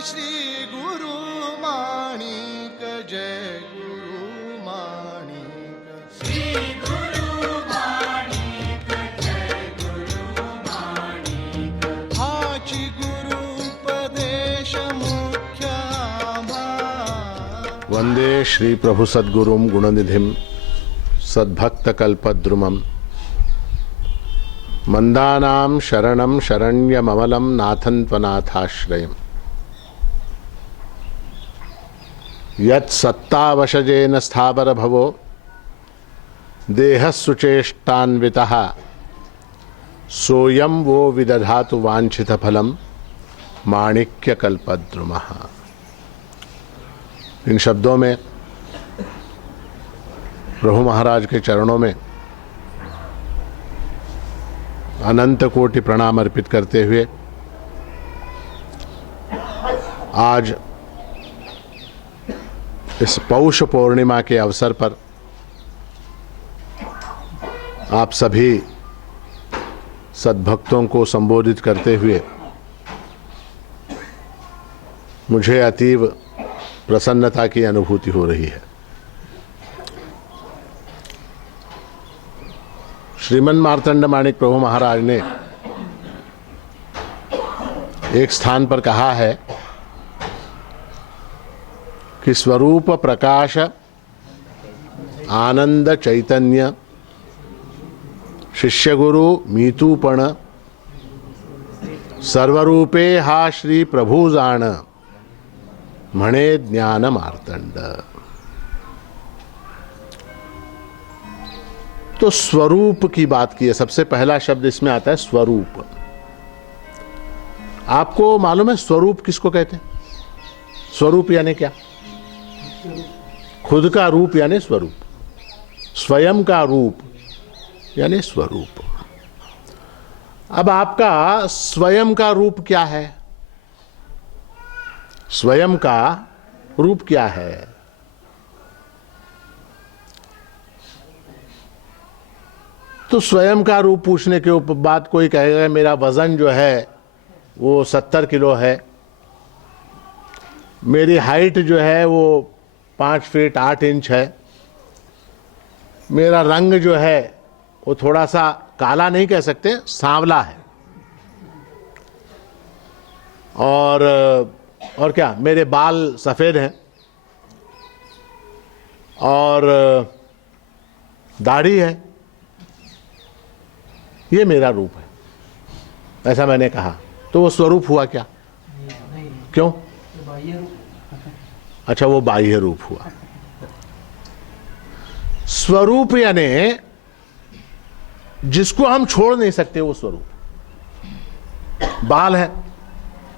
श्री गुरु माणिक जय गुरु माणिक श्री गुरु माणिक जय गुरु माणिक हाची गुरु उपदेश मुख्य वंदे श्री प्रभु सद्गुरुम गुणनिधिम सद्भक्त कल्पद्रुमम मंदानां शरणं शरण्यममलं नाथं त्वनाथाश्रयम् यत् सत्तावशजेन स्थावर भवो देहस्सुचेष्टान्वितः सोऽयं वो विदधातु वाञ्छितफलं माणिक्यकल्पद्रुमः। इन शब्दों में प्रभु महाराज के चरणों में अनंत कोटि प्रणाम अर्पित करते हुए आज इस पौष पूर्णिमा के अवसर पर आप सभी सद्भक्तों को संबोधित करते हुए मुझे अतीव प्रसन्नता की अनुभूति हो रही है। श्रीमन मार्तंड माणिक प्रभु महाराज ने एक स्थान पर कहा है कि स्वरूप प्रकाश आनंद चैतन्य शिष्य गुरु मीतूपण सर्वरूपे हा श्री प्रभु जाण म्हणे ज्ञान मार्तंड। तो स्वरूप की बात की है। सबसे पहला शब्द इसमें आता है स्वरूप। आपको मालूम है स्वरूप किसको कहते हैं? स्वरूप यानी क्या? खुद का रूप यानी स्वरूप, स्वयं का रूप यानी स्वरूप। अब आपका स्वयं का रूप क्या है? स्वयं का रूप क्या है? तो स्वयं का रूप पूछने के बाद कोई कहेगा मेरा वजन जो है वो 70 किलो है, मेरी हाइट जो है वो 5 फीट 8 इंच है, मेरा रंग जो है वो थोड़ा सा काला नहीं कह सकते, सांवला है, और क्या मेरे बाल सफ़ेद हैं और दाढ़ी है, ये मेरा रूप है, ऐसा मैंने कहा। तो वो स्वरूप हुआ क्या? क्यों? अच्छा, वो बाह्य रूप हुआ। स्वरूप यानी जिसको हम छोड़ नहीं सकते, वो स्वरूप। बाल है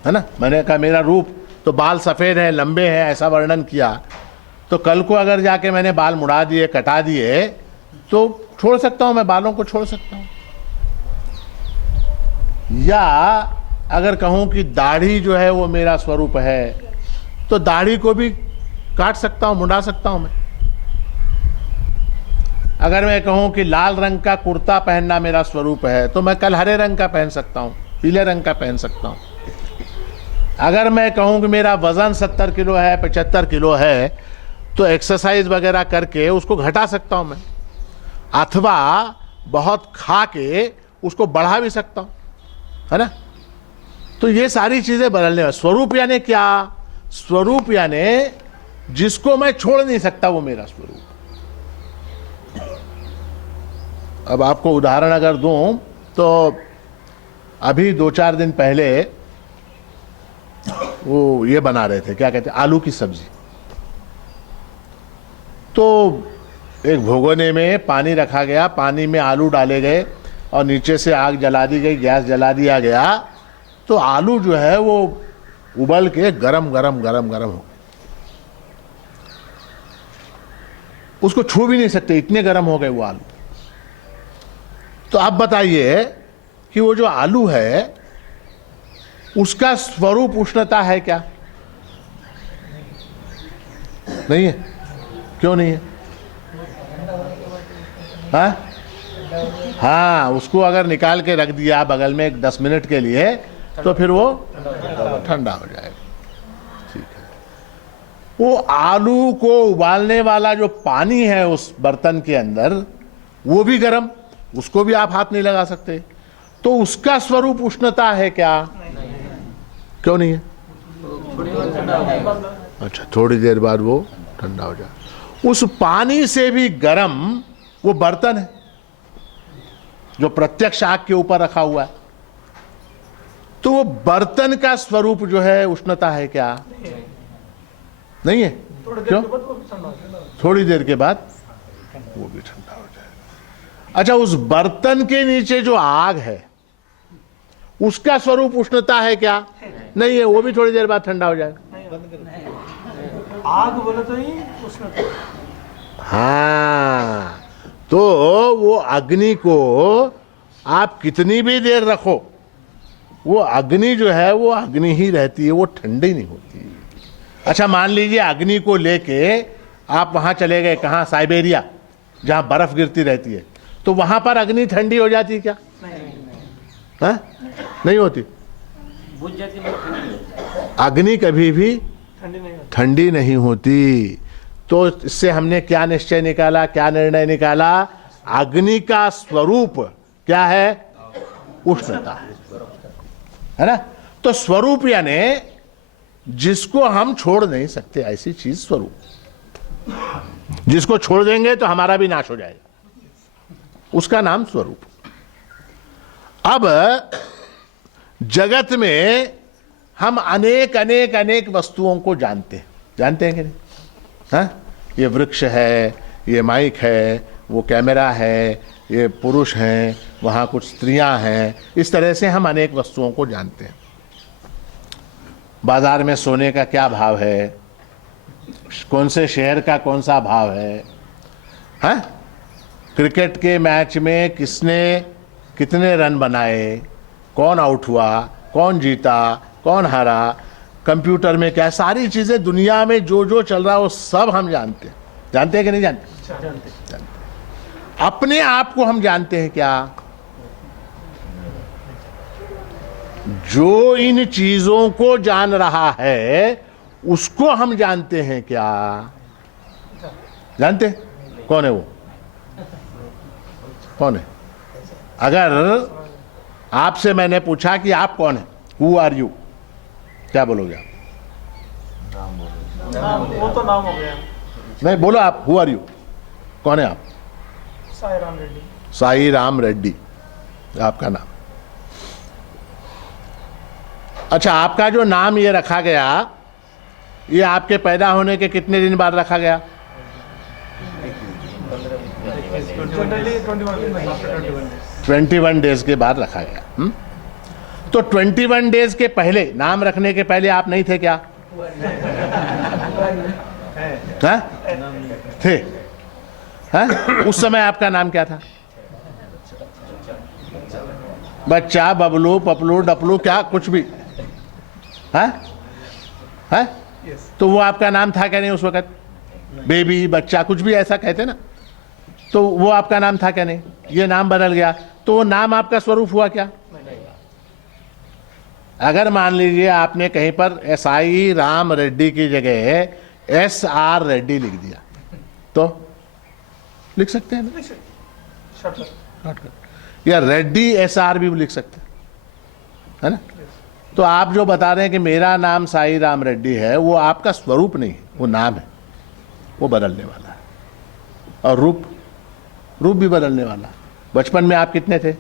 ना, मैंने कहा मेरा रूप, तो बाल सफेद है, लंबे हैं, ऐसा वर्णन किया। तो कल को अगर जाके मैंने बाल मुड़ा दिए, कटा दिए, तो छोड़ सकता हूं, मैं बालों को छोड़ सकता हूं। या अगर कहूं कि दाढ़ी जो है वो मेरा स्वरूप है, तो दाढ़ी को भी काट सकता हूं, मुड़ा सकता हूं मैं। अगर मैं कहूं कि लाल रंग का कुर्ता पहनना मेरा स्वरूप है, तो मैं कल हरे रंग का पहन सकता हूं, पीले रंग का पहन सकता हूं। अगर मैं कहूं कि मेरा वजन 70 किलो है, 75 किलो है, तो एक्सरसाइज वगैरह करके उसको घटा सकता हूं मैं, अथवा बहुत खा के उसको बढ़ा भी सकता हूं, है ना। तो ये सारी चीजें बदलने वाली। स्वरूप यानी क्या? स्वरूप यानी जिसको मैं छोड़ नहीं सकता, वो मेरा स्वरूप। अब आपको उदाहरण अगर दूं, तो अभी 2-4 दिन पहले वो ये बना रहे थे, क्या कहते हैं, आलू की सब्जी। तो एक भगोने में पानी रखा गया, पानी में आलू डाले गए और नीचे से आग जला दी गई, गैस जला दिया गया। तो आलू जो है वो उबल के गरम गरम गरम गरम हो, उसको छू भी नहीं सकते, इतने गरम हो गए वो आलू। तो आप बताइए कि वो जो आलू है उसका स्वरूप उष्णता है क्या? नहीं है। क्यों नहीं है? हाँ, उसको अगर निकाल के रख दिया बगल में 10 मिनट के लिए, तो फिर वो ठंडा हो जाएगा। वो आलू को उबालने वाला जो पानी है उस बर्तन के अंदर वो भी गर्म, उसको भी आप हाथ नहीं लगा सकते, तो उसका स्वरूप उष्णता है क्या? क्यों नहीं है? अच्छा, थोड़ी देर बाद वो ठंडा हो जाए। उस पानी से भी गर्म वो बर्तन है जो प्रत्यक्ष आग के ऊपर रखा हुआ है, तो वो बर्तन का स्वरूप जो है उष्णता है क्या? नहीं है। क्यों? थोड़ी देर के बाद वो भी ठंडा हो जाएगा। अच्छा, उस बर्तन के नीचे जो आग है उसका स्वरूप उष्णता है क्या? नहीं है, वो भी थोड़ी देर बाद ठंडा हो जाएगा। आग बोले तो ही उष्णता। हाँ, तो वो अग्नि को आप कितनी भी देर रखो, वो अग्नि जो है वो अग्नि ही रहती है, वो ठंडी नहीं होती। अच्छा, मान लीजिए अग्नि को लेके आप वहां चले गए, कहाँ? साइबेरिया, जहां बर्फ गिरती रहती है, तो वहां पर अग्नि ठंडी हो जाती है क्या? हाँ? नहीं होती। अग्नि कभी भी ठंडी नहीं होती। तो इससे हमने क्या निश्चय निकाला, क्या निर्णय निकाला? अग्नि का स्वरूप क्या है? उष्णता है ना? तो स्वरूप यानी जिसको हम छोड़ नहीं सकते, ऐसी चीज स्वरूप। जिसको छोड़ देंगे तो हमारा भी नाश हो जाएगा, उसका नाम स्वरूप। अब जगत में हम अनेक अनेक अनेक वस्तुओं को जानते हैं, जानते हैं कि नहीं? हाँ? ये वृक्ष है, ये माइक है, वो कैमरा है, ये पुरुष हैं, वहाँ कुछ स्त्रियां हैं, इस तरह से हम अनेक वस्तुओं को जानते हैं। बाजार में सोने का क्या भाव है, कौन से शहर का कौन सा भाव है, हाँ? क्रिकेट के मैच में किसने कितने रन बनाए, कौन आउट हुआ, कौन जीता, कौन हारा, कंप्यूटर में क्या, सारी चीजें दुनिया में जो जो चल रहा है वो सब हम जानते हैं। जानते हैं कि नहीं जानते? जानते। अपने आप को हम जानते हैं क्या? जो इन चीजों को जान रहा है उसको हम जानते हैं क्या? जानते? कौन है वो? कौन है? अगर आपसे मैंने पूछा कि आप कौन है, हु आर यू, क्या बोलोगे आप? वो तो नाम हो गया। नहीं, बोलो आप, हु आर यू, कौन है आप? साई राम रेड्डी। साई राम रेड्डी आपका नाम। अच्छा, आपका जो नाम ये रखा गया, ये आपके पैदा होने के कितने दिन बाद रखा गया? 21 डेज के बाद रखा गया। तो 21 डेज के पहले, नाम रखने के पहले आप नहीं थे क्या? हाँ? थे। हाँ? उस समय आपका नाम क्या था? बच्चा, बबलू, पपलू, डपलू, क्या कुछ भी? हाँ? हाँ? तो वो आपका नाम था क्या नहीं उस वक्त? बेबी, बच्चा, कुछ भी ऐसा कहते ना, तो वो आपका नाम था क्या नहीं? ये नाम बदल गया, तो वो नाम आपका स्वरूप हुआ क्या? अगर मान लीजिए आपने कहीं पर साई राम रेड्डी की जगह SR रेड्डी लिख दिया, तो लिख सकते हैं ना? शॉर्टकट। या रेड्डी SR भी लिख सकते हैं, है ना? तो आप जो बता रहे हैं कि मेरा नाम साई राम रेड्डी है, वो आपका स्वरूप नहीं है, वो नाम है, वो बदलने वाला है। और रूप, रूप भी बदलने वाला है। बचपन में आप कितने थे?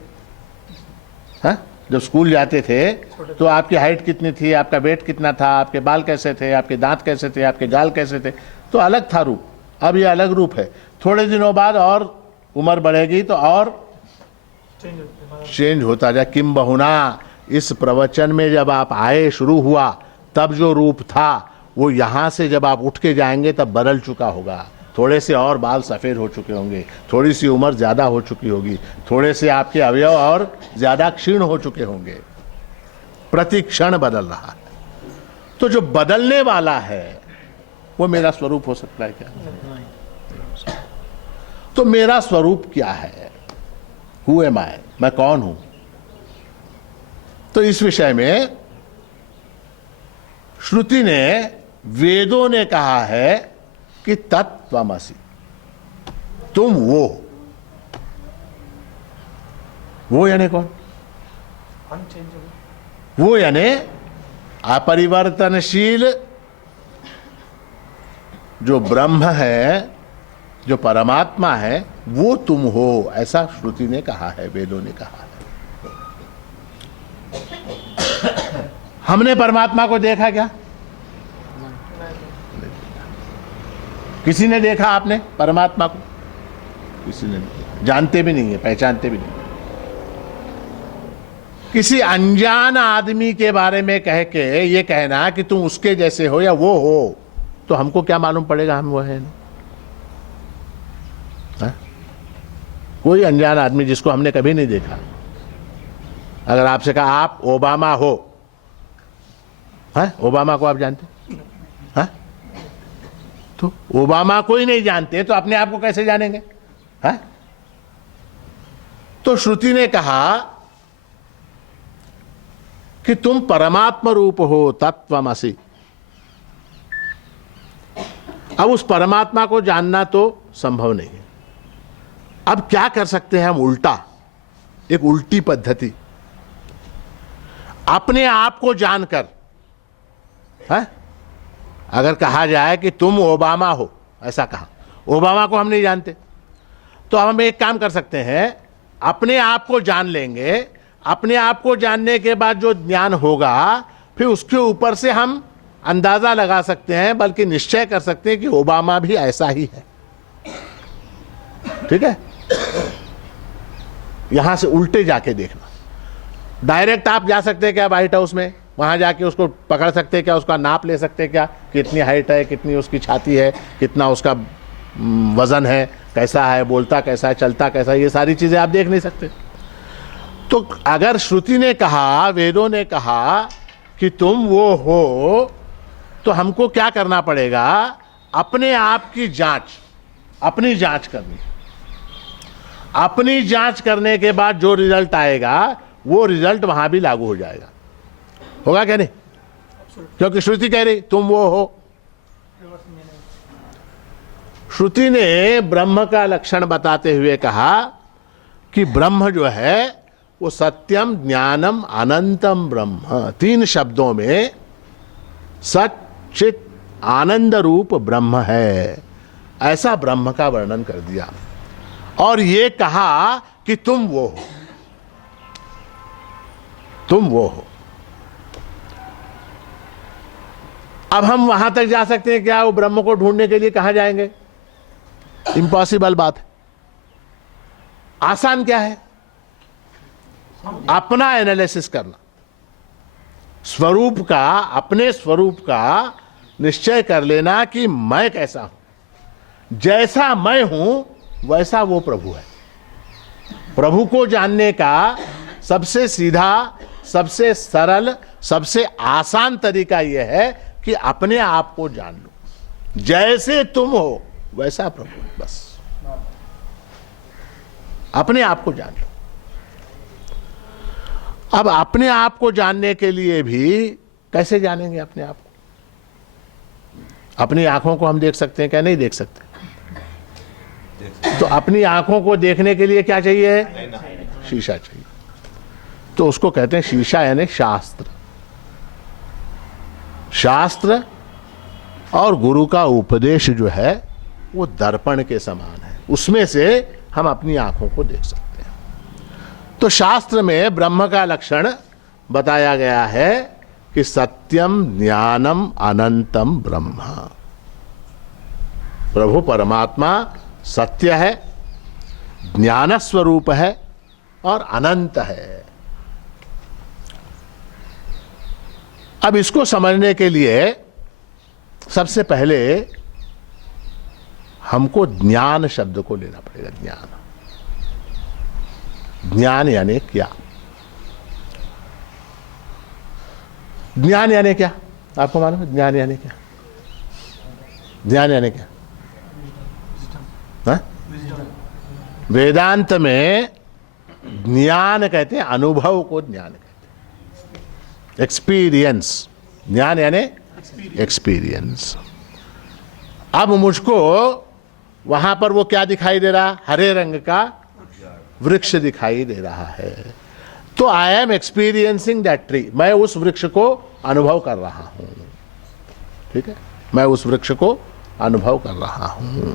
हाँ? जब स्कूल जाते थे तो आपकी हाइट कितनी थी, आपका वेट कितना था, आपके बाल कैसे थे, आपके दांत कैसे थे, आपके गाल कैसे थे, तो अलग था रूप। अब ये अलग रूप है। थोड़े दिनों बाद और उम्र बढ़ेगी तो और चेंज होता जाए। किम बहुना, इस प्रवचन में जब आप आए, शुरू हुआ, तब जो रूप था वो यहाँ से जब आप उठ के जाएंगे तब बदल चुका होगा। थोड़े से और बाल सफ़ेद हो चुके होंगे, थोड़ी सी उम्र ज़्यादा हो चुकी होगी, थोड़े से आपके अवयव और ज़्यादा क्षीण हो चुके होंगे। प्रति क्षण बदल रहा है। तो जो बदलने वाला है वो मेरा स्वरूप हो सकता है क्या? तो मेरा स्वरूप क्या है? हु एम आई, मैं कौन हूं? तो इस विषय में श्रुति ने वेदों ने कहा है कि तत्त्वमसि, तुम वो यानी कौन? अनचेंजेबल। वो यानी अपरिवर्तनशील जो ब्रह्म है, जो परमात्मा है, वो तुम हो, ऐसा श्रुति ने कहा है, वेदों ने कहा है। हमने परमात्मा को देखा क्या? किसी ने देखा आपने परमात्मा को? किसी ने नहीं। जानते भी नहीं है, पहचानते भी नहीं। किसी अनजान आदमी के बारे में कह के ये कहना कि तुम उसके जैसे हो या वो हो, तो हमको क्या मालूम पड़ेगा हम वो है नहीं? कोई अनजान आदमी जिसको हमने कभी नहीं देखा, अगर आपसे कहा आप ओबामा हो, है? ओबामा को आप जानते हैं? तो ओबामा को ही नहीं जानते तो अपने आप को कैसे जानेंगे? है? तो श्रुति ने कहा कि तुम परमात्मा रूप हो, तत्त्वमसि। अब उस परमात्मा को जानना तो संभव नहीं है। अब क्या कर सकते हैं हम? उल्टा, एक उल्टी पद्धति, अपने आप को जानकर, है? अगर कहा जाए कि तुम ओबामा हो, ऐसा कहा, ओबामा को हम नहीं जानते, तो हम एक काम कर सकते हैं, अपने आप को जान लेंगे। अपने आप को जानने के बाद जो ज्ञान होगा, फिर उसके ऊपर से हम अंदाजा लगा सकते हैं, बल्कि निश्चय कर सकते हैं कि ओबामा भी ऐसा ही है। ठीक है? यहां से उल्टे जाके देखना। डायरेक्ट आप जा सकते हैं क्या व्हाइट हाउस में? वहां जाके उसको पकड़ सकते हैं क्या? उसका नाप ले सकते हैं क्या? कितनी हाइट है, कितनी उसकी छाती है, कितना उसका वजन है, कैसा है, बोलता कैसा है, चलता कैसा है, ये सारी चीजें आप देख नहीं सकते। तो अगर श्रुति ने कहा, वेदों ने कहा कि तुम वो हो, तो हमको क्या करना पड़ेगा? अपने आप की जांच, अपनी जांच करनी। अपनी जांच करने के बाद जो रिजल्ट आएगा, वो रिजल्ट वहां भी लागू हो जाएगा। होगा क्या नहीं? क्योंकि श्रुति कह रही तुम वो हो। श्रुति ने ब्रह्म का लक्षण बताते हुए कहा कि ब्रह्म जो है वो सत्यम, ज्ञानम, अनंतम ब्रह्म। 3 शब्दों में सच, चित, आनंद रूप ब्रह्म है, ऐसा ब्रह्म का वर्णन कर दिया। और ये कहा कि तुम वो हो, तुम वो हो। अब हम वहां तक जा सकते हैं क्या? वो ब्रह्म को ढूंढने के लिए कहां जाएंगे? इम्पॉसिबल बात है। आसान क्या है? अपना एनालिसिस करना, स्वरूप का, अपने स्वरूप का निश्चय कर लेना कि मैं कैसा हूं। जैसा मैं हूं वैसा वो प्रभु है। प्रभु को जानने का सबसे सीधा, सबसे सरल, सबसे आसान तरीका यह है कि अपने आप को जान लो। जैसे तुम हो वैसा प्रभु है, बस अपने आप को जान लो। अब अपने आप को जानने के लिए भी कैसे जानेंगे अपने आप को? अपनी आंखों को हम देख सकते हैं क्या? नहीं देख सकते। तो अपनी आंखों को देखने के लिए क्या चाहिए? शीशा चाहिए। तो उसको कहते हैं शीशा, यानी शास्त्र। शास्त्र और गुरु का उपदेश जो है वो दर्पण के समान है, उसमें से हम अपनी आंखों को देख सकते हैं। तो शास्त्र में ब्रह्म का लक्षण बताया गया है कि सत्यम, ज्ञानम, अनंतम ब्रह्म। प्रभु परमात्मा सत्य है, ज्ञान स्वरूप है और अनंत है। अब इसको समझने के लिए सबसे पहले हमको ज्ञान शब्द को लेना पड़ेगा। ज्ञान, ज्ञान यानी क्या? ज्ञान यानी क्या? आपको मालूम है ज्ञान यानी क्या? ज्ञान यानी क्या? हाँ? वेदांत में ज्ञान कहते हैं, अनुभव को ज्ञान कहते हैं, एक्सपीरियंस। ज्ञान यानी एक्सपीरियंस। अब मुझको वहां पर वो क्या दिखाई दे रहा, हरे रंग का वृक्ष दिखाई दे रहा है, तो I am experiencing that tree, मैं उस वृक्ष को अनुभव कर रहा हूं। ठीक है, मैं उस वृक्ष को अनुभव कर रहा हूं।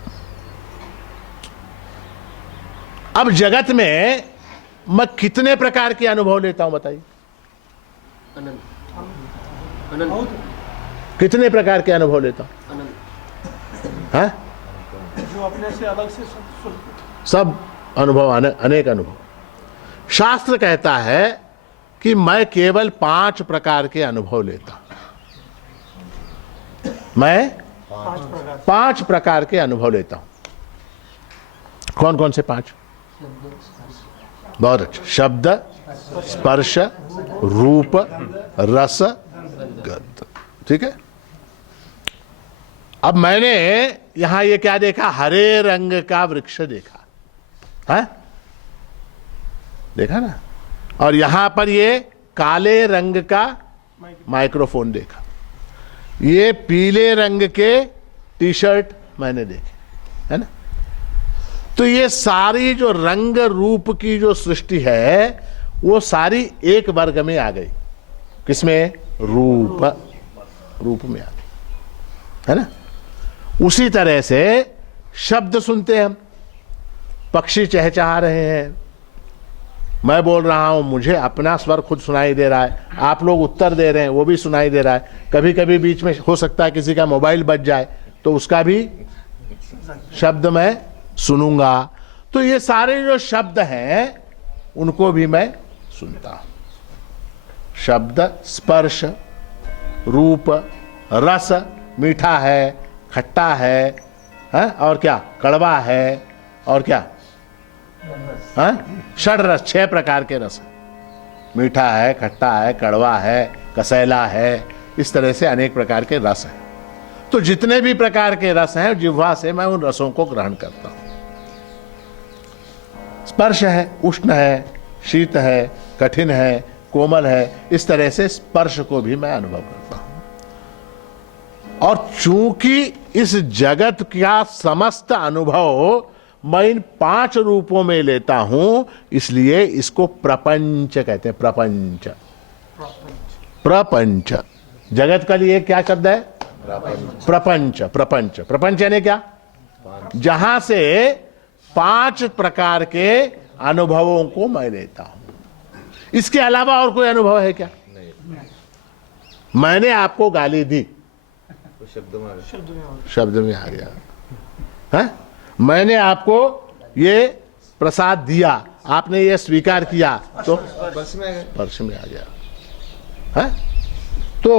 अब जगत में मैं कितने प्रकार के अनुभव लेता हूं बताइए, कितने प्रकार के अनुभव लेता हूं? हाँ? जो अपने से अलग से सब अनुभव, अनेक अनुभव। शास्त्र कहता है कि मैं केवल 5 प्रकार के अनुभव लेता हूं। मैं 5 प्रकार के अनुभव लेता हूं। कौन कौन से 5? बहुत अच्छा। शब्द, स्पर्श, रूप, रस, गंध। ठीक है। अब मैंने यहां ये क्या देखा, हरे रंग का वृक्ष देखा है, देखा ना, और यहां पर ये काले रंग का माइक्रोफोन देखा, ये पीले रंग के टी शर्ट मैंने देखे, है ना। तो ये सारी जो रंग रूप की जो सृष्टि है वो सारी एक वर्ग में आ गई। किसमें? रूप, रूप में आ गई, है ना। उसी तरह से शब्द सुनते हैं हम, पक्षी चहचहा रहे हैं, मैं बोल रहा हूं, मुझे अपना स्वर खुद सुनाई दे रहा है, आप लोग उत्तर दे रहे हैं वो भी सुनाई दे रहा है, कभी कभी बीच में हो सकता है किसी का मोबाइल बज जाए तो उसका भी शब्द मैं सुनूंगा। तो ये सारे जो शब्द हैं उनको भी मैं सुनता हूं। शब्द, स्पर्श, रूप, रस, मीठा है, खट्टा है, और क्या, कड़वा है, और क्या, षड रस, 6 प्रकार के रस, मीठा है, खट्टा है, कड़वा है, कसैला है, इस तरह से अनेक प्रकार के रस हैं। तो जितने भी प्रकार के रस हैं जिह्वा से मैं उन रसों को ग्रहण करता हूं। स्पर्श है, उष्ण है, शीत है, कठिन है, कोमल है, इस तरह से स्पर्श को भी मैं अनुभव करता हूं। और चूंकि इस जगत का समस्त अनुभव मैं इन 5 रूपों में लेता हूं, इसलिए इसको प्रपंच कहते हैं। प्रपंच, प्रपंच। जगत का लिए क्या शब्द है? प्रपंच। प्रपंच, प्रपंच यानी क्या? जहां से 5 प्रकार के अनुभवों को मैं लेता हूं। इसके अलावा और कोई अनुभव है क्या? नहीं। मैंने आपको गाली दी, शब्द में आ गया है। मैंने आपको ये प्रसाद दिया, आपने ये स्वीकार किया, तो स्पर्श में आ गया है। तो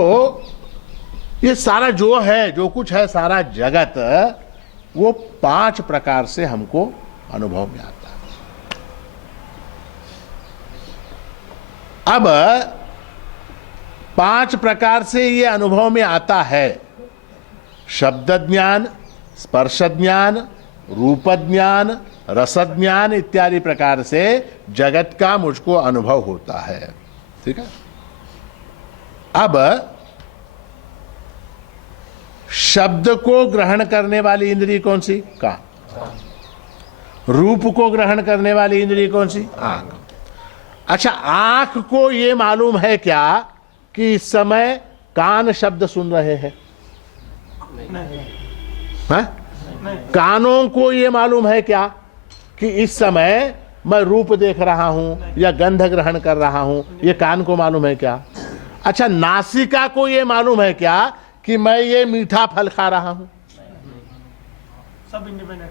ये सारा जो है, जो कुछ है, सारा जगत वो 5 प्रकार से हमको अनुभव में आता है। अब 5 प्रकार से ये अनुभव में आता है। शब्द ज्ञान, स्पर्श ज्ञान, रूप ज्ञान, रस ज्ञान इत्यादि प्रकार से जगत का मुझको अनुभव होता है। ठीक है। अब शब्द को ग्रहण करने वाली इंद्रिय कौन सी? कान। रूप को ग्रहण करने वाली इंद्रिय कौन सी? आंख। अच्छा, आंख को यह मालूम है क्या कि इस समय कान शब्द सुन रहे हैं? नहीं। कानों को यह मालूम है क्या कि इस समय मैं रूप देख रहा हूं या गंध ग्रहण कर रहा हूं? यह कान को मालूम है क्या? अच्छा, नासिका को यह मालूम है क्या कि मैं ये मीठा फल खा रहा हूं? सब इंडिपेंडेंट,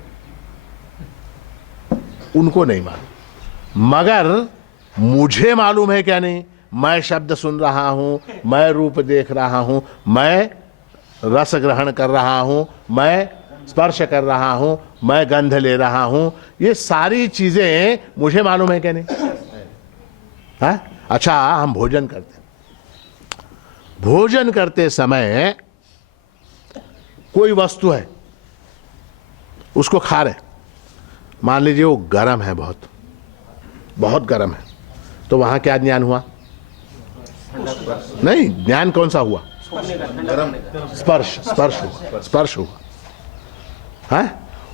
उनको नहीं मालूम, मगर मुझे मालूम है क्या? नहीं। मैं शब्द सुन रहा हूं, मैं रूप देख रहा हूं, मैं रस ग्रहण कर रहा हूं, मैं स्पर्श कर रहा हूं, मैं गंध ले रहा हूं, ये सारी चीजें मुझे मालूम है क्या? नहीं। है? अच्छा, हम भोजन करते हैं, भोजन करते समय कोई वस्तु है, उसको खा रहे, मान लीजिए वो गर्म है, बहुत बहुत गर्म है, तो वहां क्या ज्ञान हुआ? नहीं, ज्ञान कौन सा हुआ? स्पर्श स्पर्श हुआ, स्पर्श हुआ है।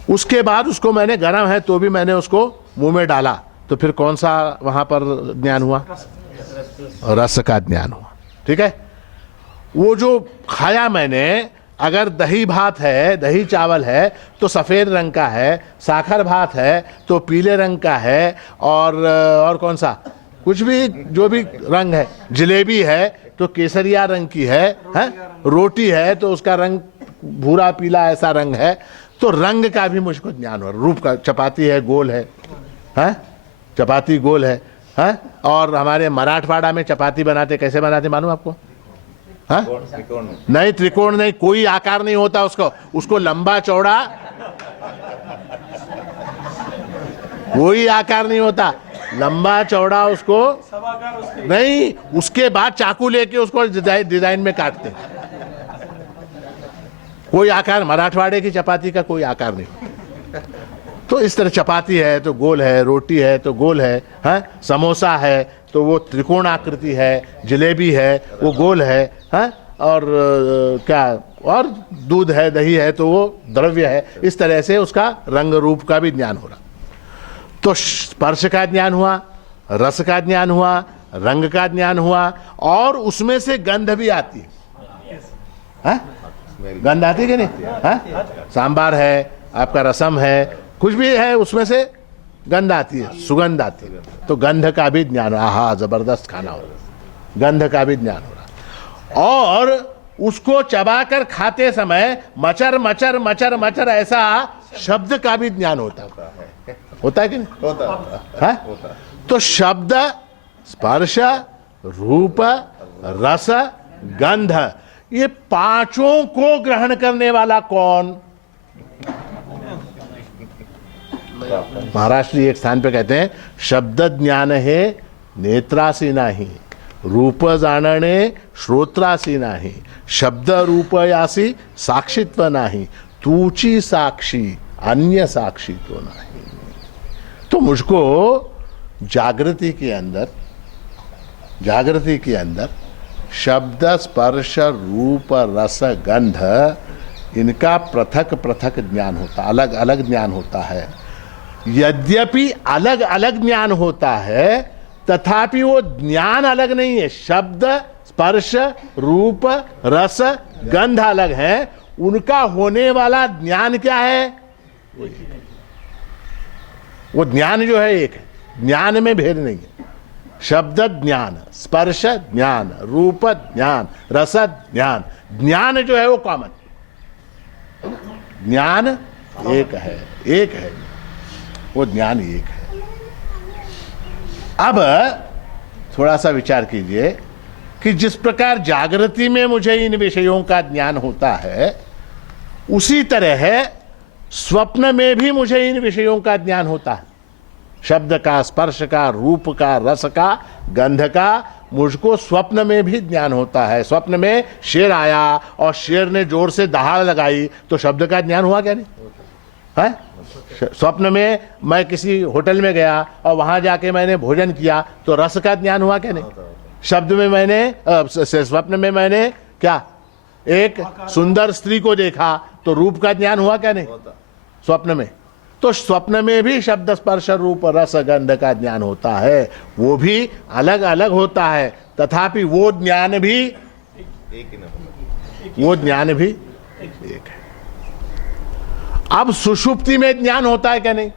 उसके बाद उसको मैंने, गर्म है तो भी मैंने उसको मुंह में डाला, तो फिर कौन सा वहां पर ज्ञान हुआ? रस का ज्ञान हुआ। ठीक है। वो जो खाया मैंने, अगर दही भात है, दही चावल है तो सफेद रंग का है, साखर भात है तो पीले रंग का है, और कौन सा, कुछ भी जो भी रंग है, जलेबी है तो केसरिया रंग की है, रोटी है तो उसका रंग भूरा पीला ऐसा रंग है। तो रंग का भी मुझको ज्ञान हो, रूप का। चपाती है, गोल है, चपाती गोल है, और हमारे मराठवाड़ा में चपाती बनाते, कैसे बनाते मालूम आपको? नहीं, त्रिकोण नहीं, कोई आकार नहीं होता उसको लंबा चौड़ा कोई आकार नहीं होता, लंबा चौड़ा उसको नहीं, उसके बाद चाकू लेके उसको डिजाइन में काटते हैं। कोई आकार, मराठवाड़े की चपाती का कोई आकार नहीं। तो इस तरह चपाती है तो गोल है, रोटी है तो गोल है, समोसा है तो वो त्रिकोण आकृति है, जलेबी है वो गोल है, और क्या, और दूध है, दही है तो वो द्रव्य है। इस तरह से उसका रंग रूप का भी ज्ञान हो रहा। तो स्पर्श का ज्ञान हुआ, रस का ज्ञान हुआ, रंग का ज्ञान हुआ, और उसमें से गंध भी आती है। गंध आती है कि नहीं? सांबार है, आपका रसम है, कुछ भी है, उसमें से गंध आती है, सुगंध आती है। तो गंध का भी ज्ञान, आहा जबरदस्त खाना हो रहा, गंध का भी ज्ञान हो रहा। और उसको चबाकर खाते समय मचर मचर मचर मचर ऐसा शब्द का भी ज्ञान होता है कि नहीं? होता है। तो शब्द, स्पर्श, रूप, रस, गंध, ये पांचों को ग्रहण करने वाला कौन? महाराष्ट्र एक स्थान पे कहते हैं, शब्द ज्ञान है नेत्रासी नाही, रूप जाणणे श्रोत्रासी नाही, शब्द रूप यासी साक्षित्व नाही, तूची साक्षी अन्य साक्षी तो नहीं। तो मुझको जागृति के अंदर शब्द, स्पर्श, रूप, रस, गंध, इनका पृथक पृथक ज्ञान होता, अलग अलग ज्ञान होता है। यद्यपि अलग अलग ज्ञान होता है, तथापि वो ज्ञान अलग नहीं है। शब्द, स्पर्श, रूप, रस, गंध अलग है, उनका होने वाला ज्ञान क्या है? वो ज्ञान जो है एक है, ज्ञान में भेद नहीं है। शब्द ज्ञान, स्पर्श ज्ञान, रूप ज्ञान, रस ज्ञान, ज्ञान जो है वो कॉमन, ज्ञान एक है, वो ज्ञान एक है। अब थोड़ा सा विचार कीजिए कि जिस प्रकार जागृति में मुझे इन विषयों का ज्ञान होता है, उसी तरह स्वप्न में भी मुझे इन विषयों का ज्ञान होता है। शब्द का, स्पर्श का, रूप का, रस का, गंध का मुझको स्वप्न में भी ज्ञान होता है। स्वप्न में शेर आया और शेर ने जोर से दहाड़ लगाई तो शब्द का ज्ञान हुआ क्या नहीं है? स्वप्न में मैं किसी होटल में गया और वहां जाके मैंने भोजन किया तो रस का ज्ञान हुआ क्या नहीं? शब्द में मैंने, स्वप्न में मैंने क्या, एक सुंदर स्त्री को देखा तो रूप का ज्ञान हुआ क्या नहीं स्वप्न में? तो स्वप्न में भी शब्द, स्पर्श, रूप, रस, गंध का ज्ञान होता है। वो भी अलग अलग होता है, तथापि वो ज्ञान भी एक है। अब सुषुप्ति में ज्ञान होता है क्या नहीं?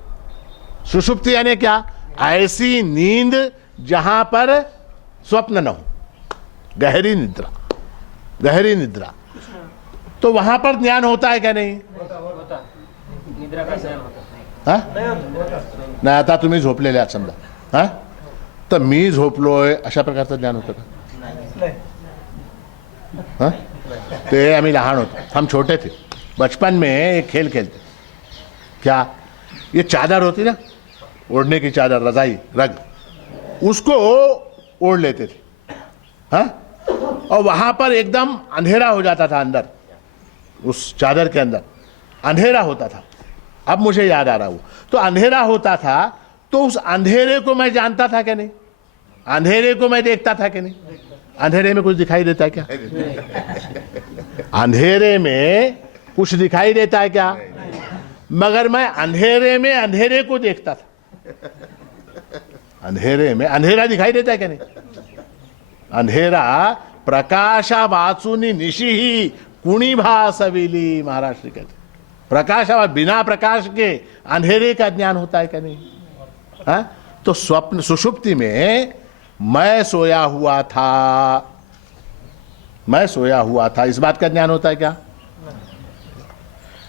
सुषुप्ति यानी क्या? ऐसी नींद जहां पर स्वप्न न हो, गहरी निद्रा, तो वहां पर ज्ञान होता है क्या नहीं? निद्रा का ज्ञान होता नाही आता तुम्ही झोपलेले आहात समजा, तर मी झोपलोय अशा प्रकारचं ज्ञान होतं का? ते आम्ही लहान होतो, हम छोटे थे, बचपन में एक खेल खेलते। क्या? ये चादर होती ना, ओढ़ने की चादर, रजाई, रग, उसको ओढ़ लेते थे, और वहां पर एकदम अंधेरा हो जाता था, अंदर उस चादर के अंदर अंधेरा होता था। अब मुझे याद आ रहा वो, तो अंधेरा होता था, तो उस अंधेरे को मैं जानता था क्या नहीं? अंधेरे को मैं देखता था कि नहीं? अंधेरे में कुछ दिखाई देता है क्या? अंधेरे में कुछ दिखाई देता है क्या? मगर मैं अंधेरे में अंधेरे को देखता था। अंधेरे में अंधेरा दिखाई देता है क्या? नहीं। अंधेरा प्रकाशा वाचुनी निशी ही कुणी भासविली, महाराज श्री कहते प्रकाश, बिना प्रकाश के अंधेरे का ज्ञान होता है क्या? नहीं। हा? तो स्वप्न सुषुप्ति में मैं सोया हुआ था, मैं सोया हुआ था, इस बात का ज्ञान होता है क्या?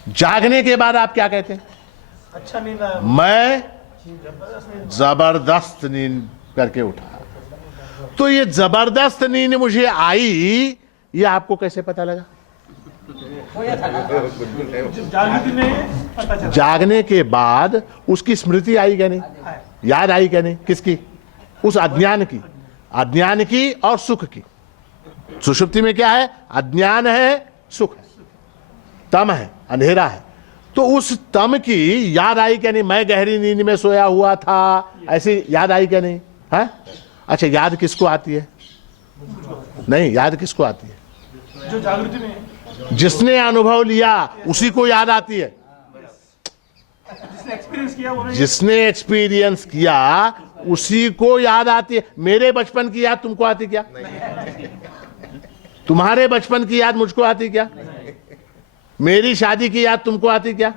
जागने के बाद आप क्या कहते हैं? अच्छा नींद आया, मैं जबरदस्त नींद करके उठा। तो ये जबरदस्त नींद मुझे आई, ये आपको कैसे पता लगा? जागृति में पता चला। जागने के बाद उसकी स्मृति आई क्या नहीं? याद आई क्या नहीं? किसकी? उस अज्ञान की, अज्ञान की और सुख की। सुषुप्ति में क्या है? अज्ञान है, सुख है, तम है, अंधेरा है। तो उस तम की याद आई क्या नहीं? मैं गहरी नींद में सोया हुआ था, ऐसी याद आई क्या नहीं? है? अच्छा, याद किसको आती है? नहीं, याद किसको आती है? जो जागृति में, जिसने अनुभव लिया उसी को याद आती है। जिसने एक्सपीरियंस किया वो नहीं। जिसने एक्सपीरियंस किया उसी को याद आती है। मेरे बचपन की याद तुमको आती क्या? तुम्हारे बचपन की याद मुझको आती क्या? मेरी शादी की याद तुमको आती क्या?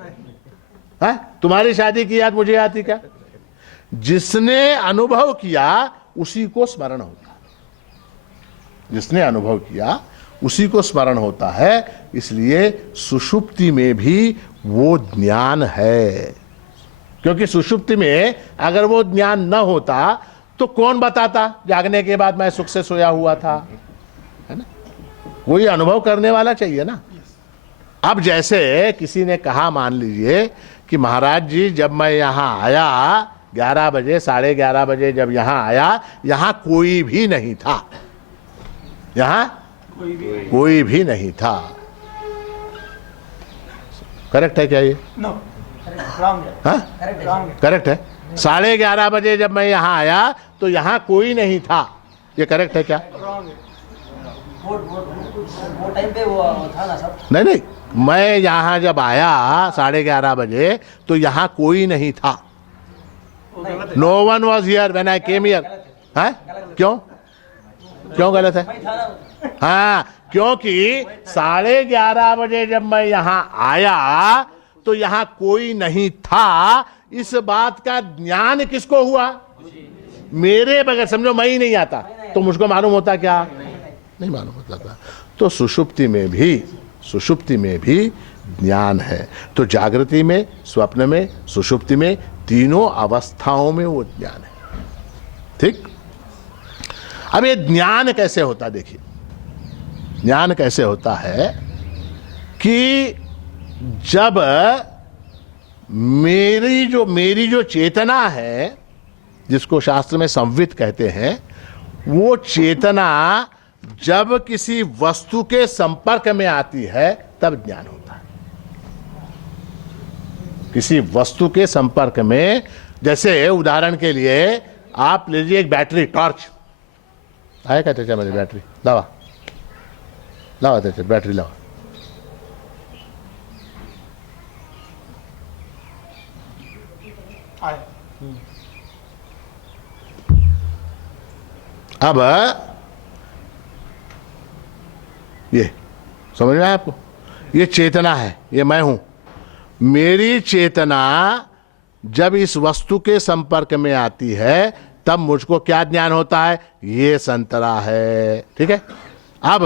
है? तुम्हारी शादी की याद मुझे आती क्या? जिसने अनुभव किया उसी को स्मरण होता है। जिसने अनुभव किया उसी को स्मरण होता है। इसलिए सुषुप्ति में भी वो ज्ञान है, क्योंकि सुषुप्ति में अगर वो ज्ञान न होता तो कौन बताता जागने के बाद मैं सुख से सोया हुआ था? है ना? कोई अनुभव करने वाला चाहिए ना। अब जैसे किसी ने कहा, मान लीजिए कि महाराज जी जब मैं यहाँ आया 11 बजे 11:30 बजे जब यहाँ आया, यहाँ कोई भी नहीं था, यहाँ कोई भी नहीं था। करेक्ट है क्या ये? नो, रॉन्ग है। हाँ? रॉन्ग है। करेक्ट है। 11:30 बजे जब मैं यहाँ आया तो यहाँ कोई नहीं था, ये करेक्ट है क्या? रॉन्ग है। वो टाइम पे वो था ना सब। नहीं नहीं, मैं यहाँ जब आया 11:30 बजे तो यहाँ कोई नहीं था। वो गलत है। No one was here when I came here. है? क्यों? क्यों गलत है? हाँ, क्योंकि 11:30 बजे जब मैं यहाँ आया तो यहाँ कोई नहीं था। इस बात का ज्ञान किसको हुआ? मेरे बगैर, समझो मैं ही नहीं आता तो मुझको मालूम होता क्या? नहीं मालूम होता था। तो सुषुप्ति में भी ज्ञान है। तो जागृति में, स्वप्न में, सुषुप्ति में, तीनों अवस्थाओं में वो ज्ञान है। ठीक। अब ये ज्ञान कैसे होता है? देखिए, ज्ञान कैसे होता है कि जब मेरी जो चेतना है, जिसको शास्त्र में संवित कहते हैं, वो चेतना जब किसी वस्तु के संपर्क में आती है तब ज्ञान होता है। किसी वस्तु के संपर्क में, जैसे उदाहरण के लिए आप लीजिए एक बैटरी, टॉर्च है क्या? चाचा मेरी बैटरी लावा, लावा चाचा बैटरी लावा। आए। अब ये समझ में आया आपको? ये चेतना है, ये मैं हूं। मेरी चेतना जब इस वस्तु के संपर्क में आती है तब मुझको क्या ज्ञान होता है? ये संतरा है। ठीक है। अब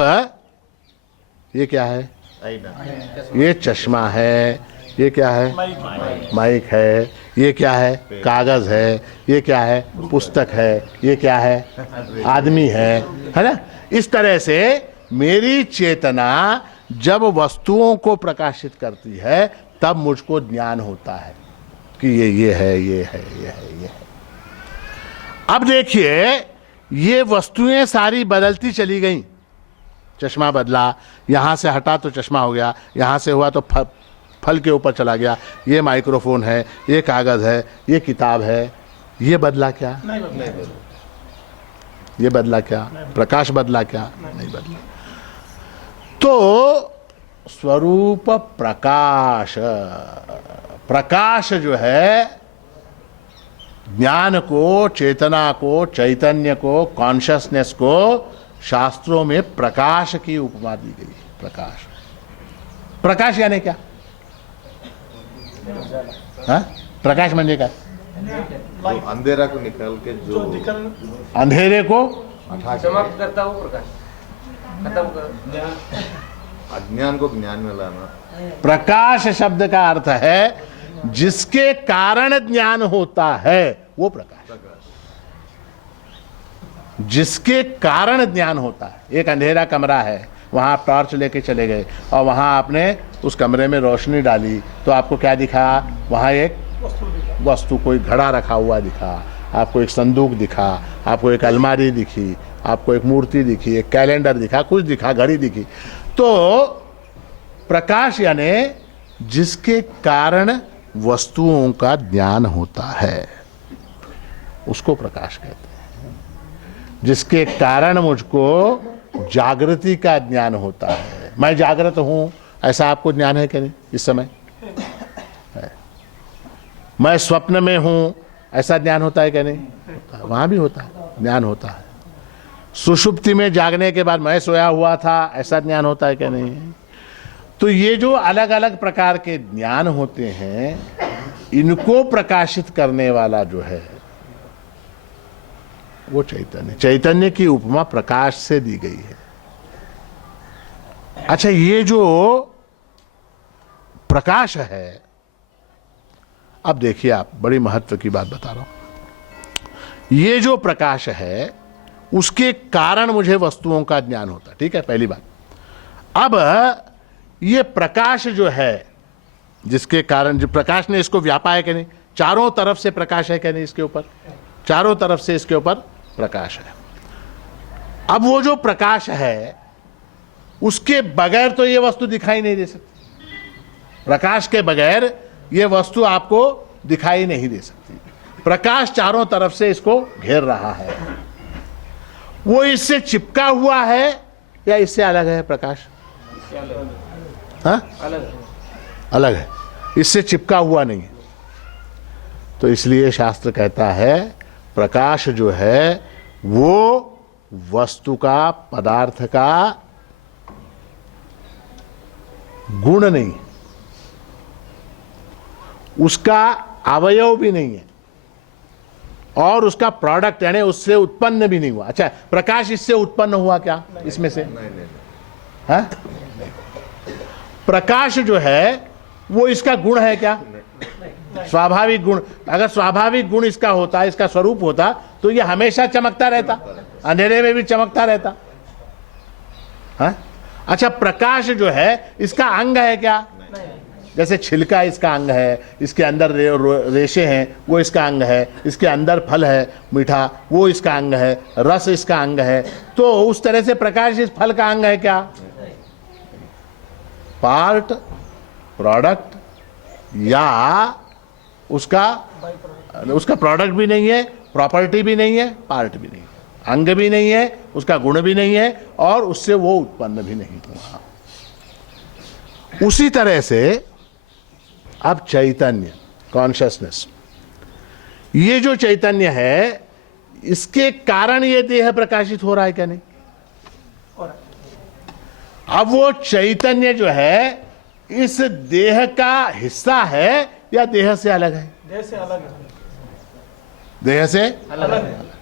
ये क्या है? ये चश्मा है। ये क्या है? माइक है। ये क्या है? कागज है। ये क्या है? पुस्तक है। ये क्या है? आदमी है ना? इस तरह से मेरी चेतना जब वस्तुओं को प्रकाशित करती है तब मुझको ज्ञान होता है कि ये है, ये है, ये है, ये है। अब देखिए, ये वस्तुएं सारी बदलती चली गई। चश्मा बदला, यहां से हटा तो चश्मा हो गया, यहां से हुआ तो फल के ऊपर चला गया। ये माइक्रोफोन है, ये कागज है, ये किताब है। ये बदला क्या? नहीं बदला। ये बदला क्या? प्रकाश बदला क्या? नहीं बदला। तो स्वरूप प्रकाश, प्रकाश जो है ज्ञान को, चेतना को, चैतन्य को, कॉन्शियसनेस को शास्त्रों में प्रकाश की उपमा दी गई है। प्रकाश, प्रकाश यानी क्या? हाँ? प्रकाश म्हणजे काय? जो अंधेरा को निकाल के जो अंधेरे को समाप्त करता हो प्रकाश, खत्म कर। अज्ञान को ज्ञान में लाना। प्रकाश शब्द का अर्थ है जिसके कारण ज्ञान होता है, वो प्रकाश। जिसके कारण ज्ञान होता है। एक अंधेरा कमरा है, वहां आप टॉर्च लेके चले गए और वहां आपने उस कमरे में रोशनी डाली तो आपको क्या दिखा? वहां एक वस्तु, कोई घड़ा रखा हुआ दिखा, आपको एक संदूक दिखा, आपको एक अलमारी दिखी, आपको एक मूर्ति दिखी, एक कैलेंडर दिखा, कुछ दिखा, घड़ी दिखी। तो प्रकाश यानी जिसके कारण वस्तुओं का ज्ञान होता है, उसको प्रकाश कहते हैं। जिसके कारण मुझको जागृति का ज्ञान होता है, मैं जागृत हूं, ऐसा आपको ज्ञान है कि नहीं? इस समय है। मैं स्वप्न में हूं, ऐसा ज्ञान होता है कि नहीं? वहां भी होता है, ज्ञान होता है। सुषुप्ति में जागने के बाद मैं सोया हुआ था, ऐसा ज्ञान होता है कि नहीं? तो ये जो अलग अलग प्रकार के ज्ञान होते हैं, इनको प्रकाशित करने वाला जो है वो चैतन्य। चैतन्य की उपमा प्रकाश से दी गई है। अच्छा, ये जो प्रकाश है, अब देखिए आप, बड़ी महत्व की बात बता रहा हूं। ये जो प्रकाश है उसके कारण मुझे वस्तुओं का ज्ञान होता है, ठीक है, पहली बात। अब ये प्रकाश जो है, जिसके कारण, जो प्रकाश ने इसको व्यापा है कि नहीं? चारों तरफ से प्रकाश है कि नहीं? इसके ऊपर चारों तरफ से इसके ऊपर प्रकाश है। अब वो जो प्रकाश है उसके बगैर तो ये वस्तु दिखाई नहीं दे सकती। प्रकाश के बगैर ये वस्तु आपको दिखाई नहीं दे सकती। प्रकाश चारों तरफ से इसको घेर रहा है। वो इससे चिपका हुआ है या इससे अलग है? प्रकाश हाँ? अलग है, इससे चिपका हुआ नहीं है। तो इसलिए शास्त्र कहता है प्रकाश जो है वो वस्तु का, पदार्थ का गुण नहीं, उसका अवयव भी नहीं है और उसका प्रोडक्ट यानी उससे उत्पन्न भी नहीं हुआ। अच्छा, प्रकाश इससे उत्पन्न हुआ क्या? इसमें से हाँ? प्रकाश जो है वो इसका गुण है क्या? स्वाभाविक गुण। अगर स्वाभाविक गुण इसका होता, इसका स्वरूप होता, तो ये हमेशा चमकता रहता, अंधेरे में भी चमकता रहता। हाँ? अच्छा, प्रकाश जो है इसका अंग है क्या? जैसे छिलका इसका अंग है, इसके अंदर रेशे हैं, वो इसका अंग है, इसके अंदर फल है मीठा, वो इसका अंग है, रस इसका अंग है। तो उस तरह से प्रकाश इस फल का अंग है क्या? पार्ट, प्रोडक्ट, या उसका प्रोडक्ट भी नहीं है, प्रॉपर्टी भी नहीं है, पार्ट भी नहीं है, अंग भी नहीं है, उसका गुण भी नहीं है और उससे वो उत्पन्न भी नहीं हुआ। उसी तरह से अब चैतन्य, कॉन्शियसनेस, ये जो चैतन्य है इसके कारण ये देह प्रकाशित हो रहा है क्या? नहीं। अब वो चैतन्य जो है इस देह का हिस्सा है या देह से अलग है? देह से अलग है। देह से अलग है।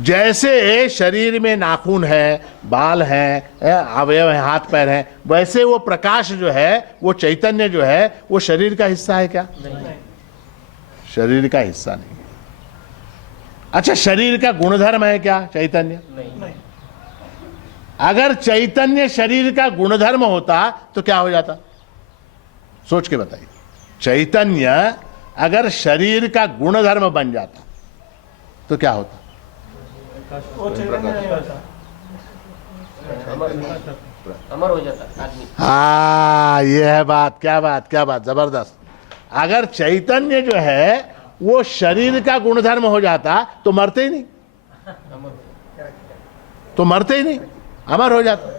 जैसे शरीर में नाखून है, बाल हैं, अवयव हैं, हाथ पैर हैं, वैसे वो प्रकाश जो है, वो चैतन्य जो है, वो शरीर का हिस्सा है क्या? नहीं। शरीर का हिस्सा नहीं है। अच्छा, शरीर का गुणधर्म है क्या चैतन्य? नहीं। अगर चैतन्य शरीर का गुणधर्म होता तो क्या हो जाता? सोच के बताइए। चैतन्य अगर शरीर का गुणधर्म बन जाता तो क्या होता? वो चैतन्य नहीं होता। अमर हो जाता आदमी। हाँ, ये है बात। क्या बात, क्या बात, जबरदस्त। अगर चैतन्य जो है वो शरीर का गुणधर्म हो जाता तो मरते ही नहीं। तो मरते ही नहीं, अमर हो जाते।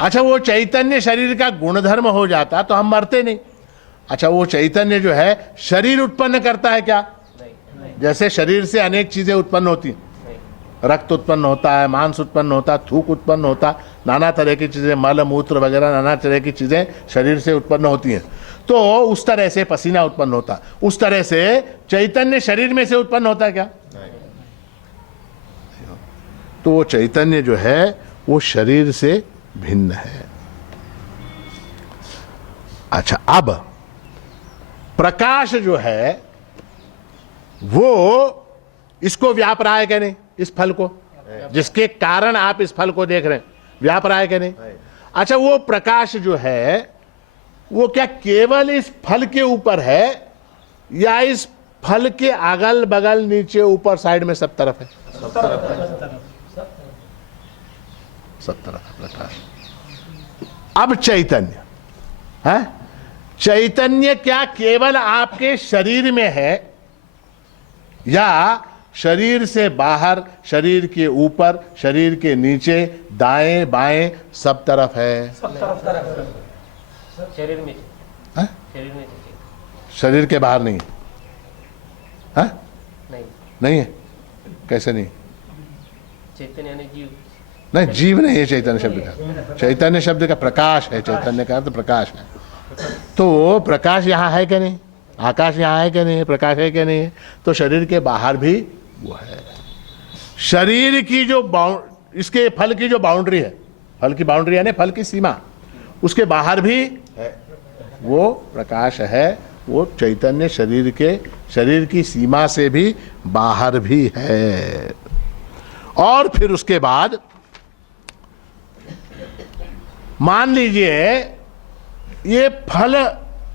अच्छा, वो चैतन्य शरीर का गुणधर्म हो जाता तो हम मरते नहीं। अच्छा, वो चैतन्य जो है शरीर उत्पन्न करता है क्या? जैसे शरीर से अनेक चीजें उत्पन्न होती हैं, रक्त उत्पन्न होता है, मांस उत्पन्न होता है, थूक उत्पन्न होता, नाना तरह की चीजें, मल मूत्र वगैरह नाना तरह की चीजें शरीर से उत्पन्न होती हैं। तो उस तरह से पसीना उत्पन्न होता, उस तरह से चैतन्य शरीर में से उत्पन्न होता है क्या? तो वो चैतन्य जो है वो शरीर से भिन्न है। अच्छा, अब प्रकाश जो है वो इसको व्याप रहा है क्या नहीं? इस फल को, जिसके कारण आप इस फल को देख रहे हैं, व्याप रहा है क्या नहीं? अच्छा, वो प्रकाश जो है वो क्या केवल इस फल के ऊपर है या इस फल के अगल बगल नीचे ऊपर साइड में सब तरफ है? सब तरफ है प्रकाश। अब चैतन्य है, चैतन्य क्या केवल आपके शरीर में है या शरीर से बाहर, शरीर के ऊपर, शरीर के नीचे, दाएं बाएं सब तरफ है? शरीर में, है? शरीर में शरीर के बाहर नहीं है? नहीं, नहीं है? कैसे नहीं? चैतन्य यानी जीव। नहीं, जीव नहीं है चैतन्य शब्द का। चैतन्य शब्द का प्रकाश है, चैतन्य का अर्थ प्रकाश है। तो प्रकाश यहाँ है क्या नहीं? आकाश यहाँ है क्या नहीं? प्रकाश है क्या नहीं है? तो शरीर के बाहर भी वो है। शरीर की जो इसके फल की जो बाउंड्री है, फल की बाउंड्री यानी फल की सीमा, उसके बाहर भी है वो प्रकाश है। वो चैतन्य शरीर की सीमा से भी बाहर भी है। और फिर उसके बाद मान लीजिए ये फल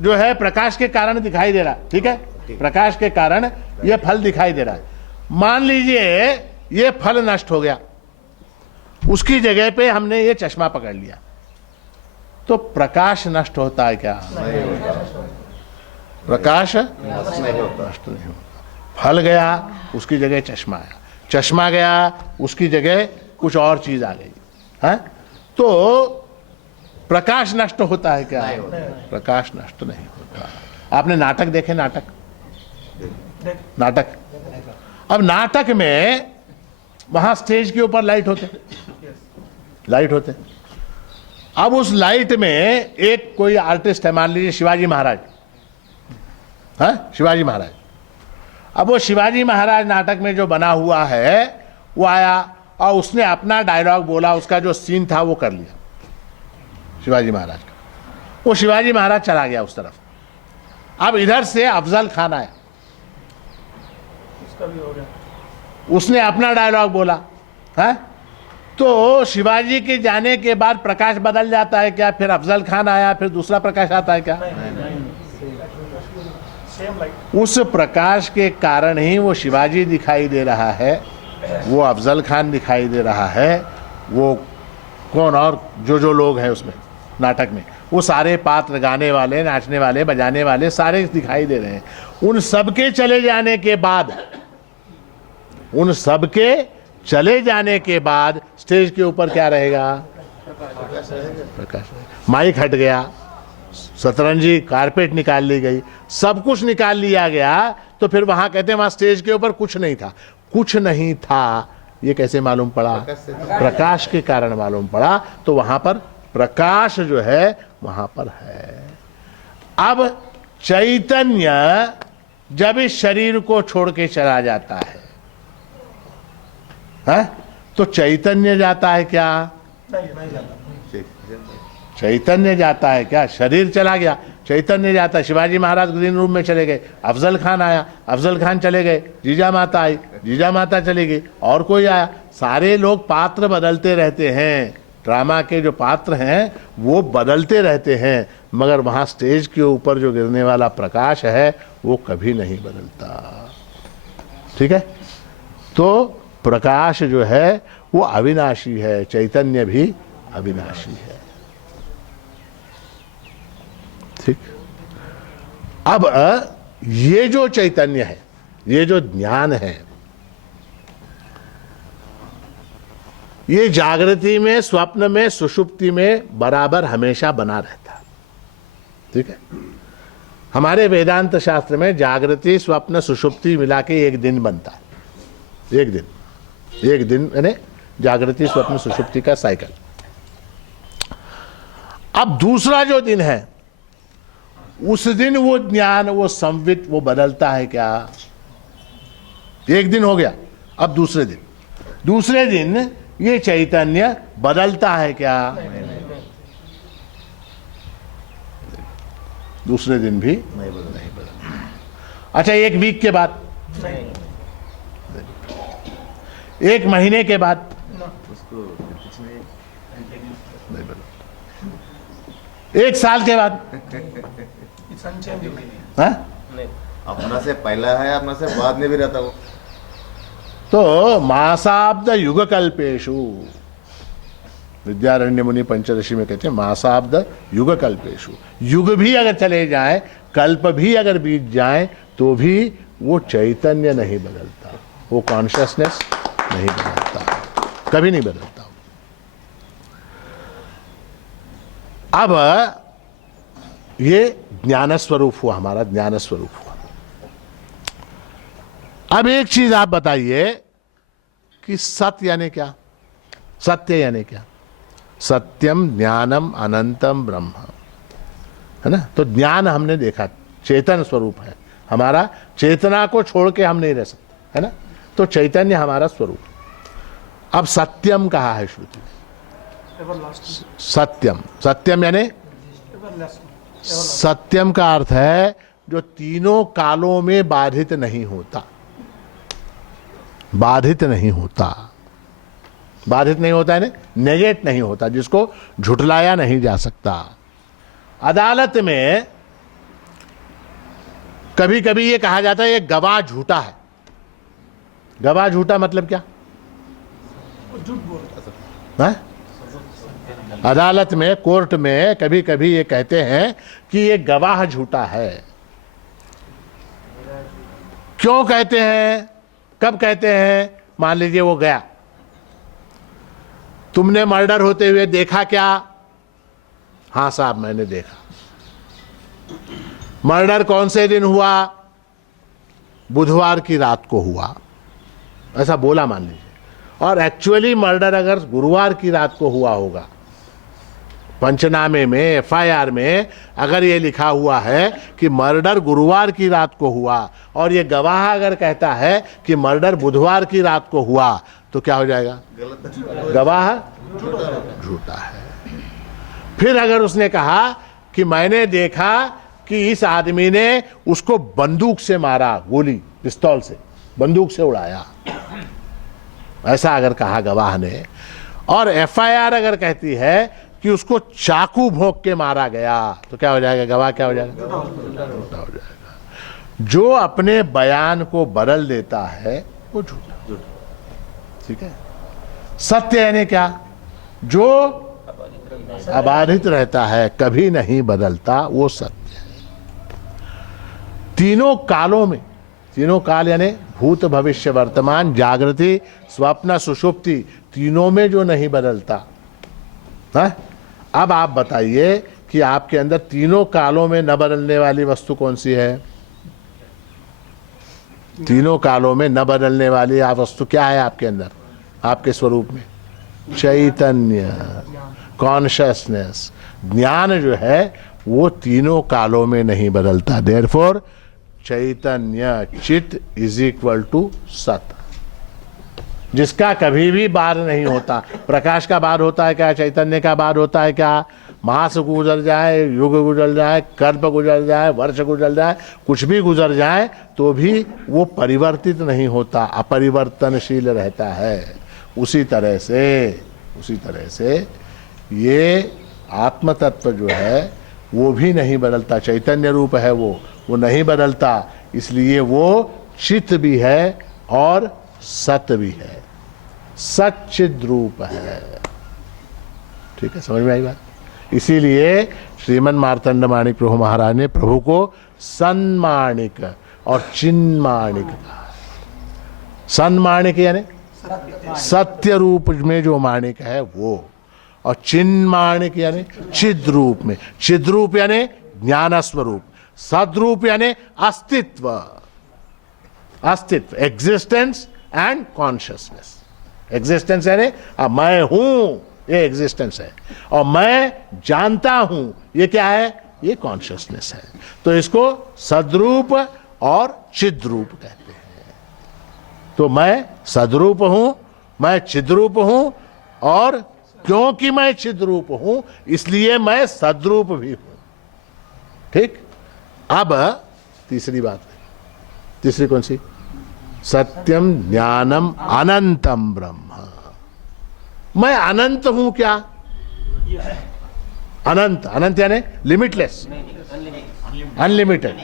जो है प्रकाश के कारण दिखाई दे रहा है, ठीक है? प्रकाश के कारण ये फल दिखाई दे रहा है। मान लीजिए ये फल नष्ट हो गया, उसकी जगह पे हमने ये चश्मा पकड़ लिया, तो प्रकाश नष्ट होता है क्या? प्रकाश नष्ट नहीं होता। फल गया, उसकी जगह चश्मा आया, चश्मा गया, उसकी जगह कुछ और चीज आ गई है, तो प्रकाश नष्ट होता है क्या? प्रकाश नष्ट नहीं होता। आपने नाटक देखे? नाटक अब नाटक में वहां स्टेज के ऊपर लाइट होते। अब उस लाइट में एक कोई आर्टिस्ट है, मान लीजिए शिवाजी महाराज है, शिवाजी महाराज। अब वो शिवाजी महाराज नाटक में जो बना हुआ है वो आया और उसने अपना डायलॉग बोला, उसका जो सीन था वो कर लिया शिवाजी महाराज का। वो शिवाजी महाराज चला गया उस तरफ। अब इधर से अफजल खान आया, उसका भी हो गया, उसने अपना डायलॉग बोला है, तो शिवाजी के जाने के बाद प्रकाश बदल जाता है क्या? फिर अफजल खान आया, फिर दूसरा प्रकाश आता है क्या? Same light. उस प्रकाश के कारण ही वो शिवाजी दिखाई दे रहा है, वो अफजल खान दिखाई दे रहा है, वो कौन और जो लोग हैं उसमें नाटक में, वो सारे पात्र, गाने वाले, नाचने वाले, बजाने वाले सारे दिखाई दे रहे हैं। उन सबके चले जाने के बाद स्टेज के ऊपर क्या रहेगा? प्रकाश। माइक हट गया, सतरंजी कारपेट निकाल ली गई, सब कुछ निकाल लिया गया, तो फिर वहां कहते हैं वहां स्टेज के ऊपर कुछ नहीं था। कुछ नहीं था ये कैसे मालूम पड़ा? प्रकाश के कारण मालूम पड़ा। तो वहां पर प्रकाश जो है वहां पर है। अब चैतन्य जब इस शरीर को छोड़ के चला जाता है, तो चैतन्य जाता है क्या? नहीं जाता। चैतन्य जाता है क्या? शरीर चला गया, चैतन्य जाता है। शिवाजी महाराज ग्रीन रूम में चले गए, अफजल खान आया, अफजल खान चले गए, जीजा माता आई, जीजा माता चली गई, और कोई आया। सारे लोग पात्र बदलते रहते हैं, ड्रामा के जो पात्र हैं वो बदलते रहते हैं, मगर वहां स्टेज के ऊपर जो गिरने वाला प्रकाश है वो कभी नहीं बदलता। ठीक है? तो प्रकाश जो है वो अविनाशी है, चैतन्य भी अविनाशी है। ठीक। अब ये जो चैतन्य है, ये जो ज्ञान है, ये जागृति में, स्वप्न में, सुषुप्ति में बराबर हमेशा बना रहता है। ठीक है, हमारे वेदांत शास्त्र में जागृति, स्वप्न, सुषुप्ति मिला के एक दिन बनता है। एक दिन यानी जागृति, स्वप्न, सुषुप्ति का साइकिल। अब दूसरा जो दिन है, उस दिन वो ज्ञान, वो संवित, वो बदलता है क्या? एक दिन हो गया, अब दूसरे दिन ये चैतन्य बदलता है क्या? दूसरे दिन भी नहीं बदलता। अच्छा, एक वीक के बाद, एक महीने के बाद नहीं बदलता, एक साल के बाद हाँ? अपना से पहला है, अपना से बाद में भी रहता वो। तो मासाब्द युग कल्पेशु, विद्यारण्य मुनि पंचदशी में कहते हैं मासाब्द युग कल्पेशु। युग भी अगर चले जाए, कल्प भी अगर बीत जाए, तो भी वो चैतन्य नहीं बदलता, वो कॉन्शियसनेस नहीं बदलता, कभी नहीं बदलता। अब ये ज्ञान स्वरूप हुआ, हमारा ज्ञान स्वरूप हुआ। अब एक चीज आप बताइए कि सत्य यानी क्या? सत्य यानी क्या? सत्यम ज्ञानम अनंतम ब्रह्म, है ना? तो ज्ञान हमने देखा चेतन स्वरूप है हमारा, चेतना को छोड़ के हम नहीं रह सकते, है ना? तो चैतन्य हमारा स्वरूप। अब सत्यम कहा है श्रुति में, सत्यम। सत्यम यानी सत्यम का अर्थ है जो तीनों कालों में बाधित नहीं होता, बाधित नहीं होता, बाधित नहीं होता है, नेगेट नहीं होता, जिसको झुठलाया नहीं जा सकता। अदालत में कभी कभी ये कहा जाता है ये गवाह झूठा है। गवाह झूठा मतलब क्या? झूठ बोल रहा है। है? अदालत में, कोर्ट में कभी कभी ये कहते हैं कि ये गवाह झूठा है। क्यों कहते हैं? कब कहते हैं? मान लीजिए वो गया, तुमने मर्डर होते हुए देखा क्या? हाँ साहब मैंने देखा। मर्डर कौन से दिन हुआ? बुधवार की रात को हुआ, ऐसा बोला मान लीजिए। और एक्चुअली मर्डर अगर गुरुवार की रात को हुआ होगा, पंचनामे में, एफआईआर में अगर ये लिखा हुआ है कि मर्डर गुरुवार की रात को हुआ, और ये गवाह अगर कहता है कि मर्डर बुधवार की रात को हुआ, तो क्या हो जाएगा? गवाह झूठा है। फिर अगर उसने कहा कि मैंने देखा कि इस आदमी ने उसको बंदूक से मारा, गोली पिस्तौल से बंदूक से उड़ाया, ऐसा अगर कहा गवाह ने, और एफआईआर अगर कहती है कि उसको चाकू भोंक के मारा गया, तो क्या हो जाएगा? गवाह क्या हो जाएगा? झूठा हो जाएगा। जो अपने बयान को बदल देता है वो झूठा। ठीक है? सत्य यानी क्या? जो अबाधित रहता है, कभी नहीं बदलता, वो सत्य है। तीनों कालों में, तीनों काल यानी भूत, भविष्य, वर्तमान, जागृति, स्वप्न, सुषुप्ति, तीनों में जो नहीं बदलता है। अब आप बताइए कि आपके अंदर तीनों कालों में न बदलने वाली वस्तु कौन सी है? तीनों कालों में न बदलने वाली आप वस्तु क्या है आपके अंदर, आपके स्वरूप में? चैतन्य, कॉन्शियसनेस, ज्ञान जो है वो तीनों कालों में नहीं बदलता। देयरफॉर चैतन्य, चित इज इक्वल टू सत, जिसका कभी भी बार नहीं होता। प्रकाश का बार होता है क्या? चैतन्य का बार होता है क्या? मास गुजर जाए, युग गुजर जाए, कल्प गुजर जाए, वर्ष गुजर जाए, कुछ भी गुजर जाए, तो भी वो परिवर्तित नहीं होता, अपरिवर्तनशील रहता है। उसी तरह से ये आत्म तत्व जो है वो भी नहीं बदलता, चैतन्य रूप है वो नहीं बदलता, इसलिए वो चित भी है और सत भी है, सच्चिद रूप है। ठीक है, समझ में आई बात? इसीलिए श्रीमन मार्तंड माणिक प्रभु महाराज ने प्रभु को सन्माणिक और चिन्माणिक कहा। सन्माणिक यानी सत्य रूप में जो माणिक है वो, और चिन्ह माणिक यानी चिद रूप में, चिद रूप यानी ज्ञान स्वरूप, सद्रूप यानी अस्तित्व, अस्तित्व, एग्जिस्टेंस एंड कॉन्शियसनेस। एग्जिस्टेंस यानी मैं हूं, ये एग्जिस्टेंस है, और मैं जानता हूं, ये क्या है, ये कॉन्शियसनेस है। तो इसको सद्रूप और चिद्रूप कहते हैं। तो मैं सद्रूप हूं, मैं चिद्रूप हूं, और क्योंकि मैं चिद्रूप हूं इसलिए मैं सद्रूप भी हूं। ठीक। अब तीसरी बात, तीसरी कौन सी? सत्यम ज्ञानम अनंतम ब्रह्म। मैं अनंत हूं क्या? अनंत, अनंत यानी लिमिटलेस, अनलिमिटेड।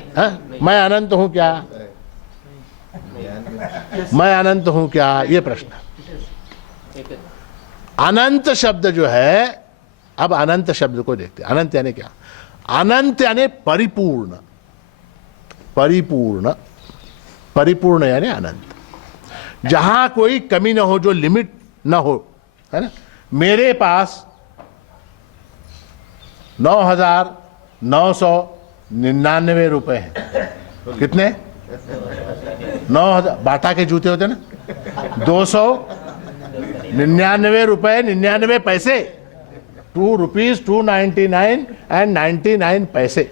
मैं अनंत हूं क्या? मैं अनंत हूं क्या, ये प्रश्न। अनंत शब्द जो है, अब अनंत शब्द को देखते हैं। अनंत यानी क्या? अनंत यानी परिपूर्ण, परिपूर्ण, परिपूर्ण यानी अनंत, जहां कोई कमी ना हो, जो लिमिट ना हो, है ना। मेरे पास 9,999 रुपए हैं। कितने? 9,000। बाटा के जूते होते ना, 299 रुपए 99 पैसे, 2 रुपीज 299 एंड 99 पैसे।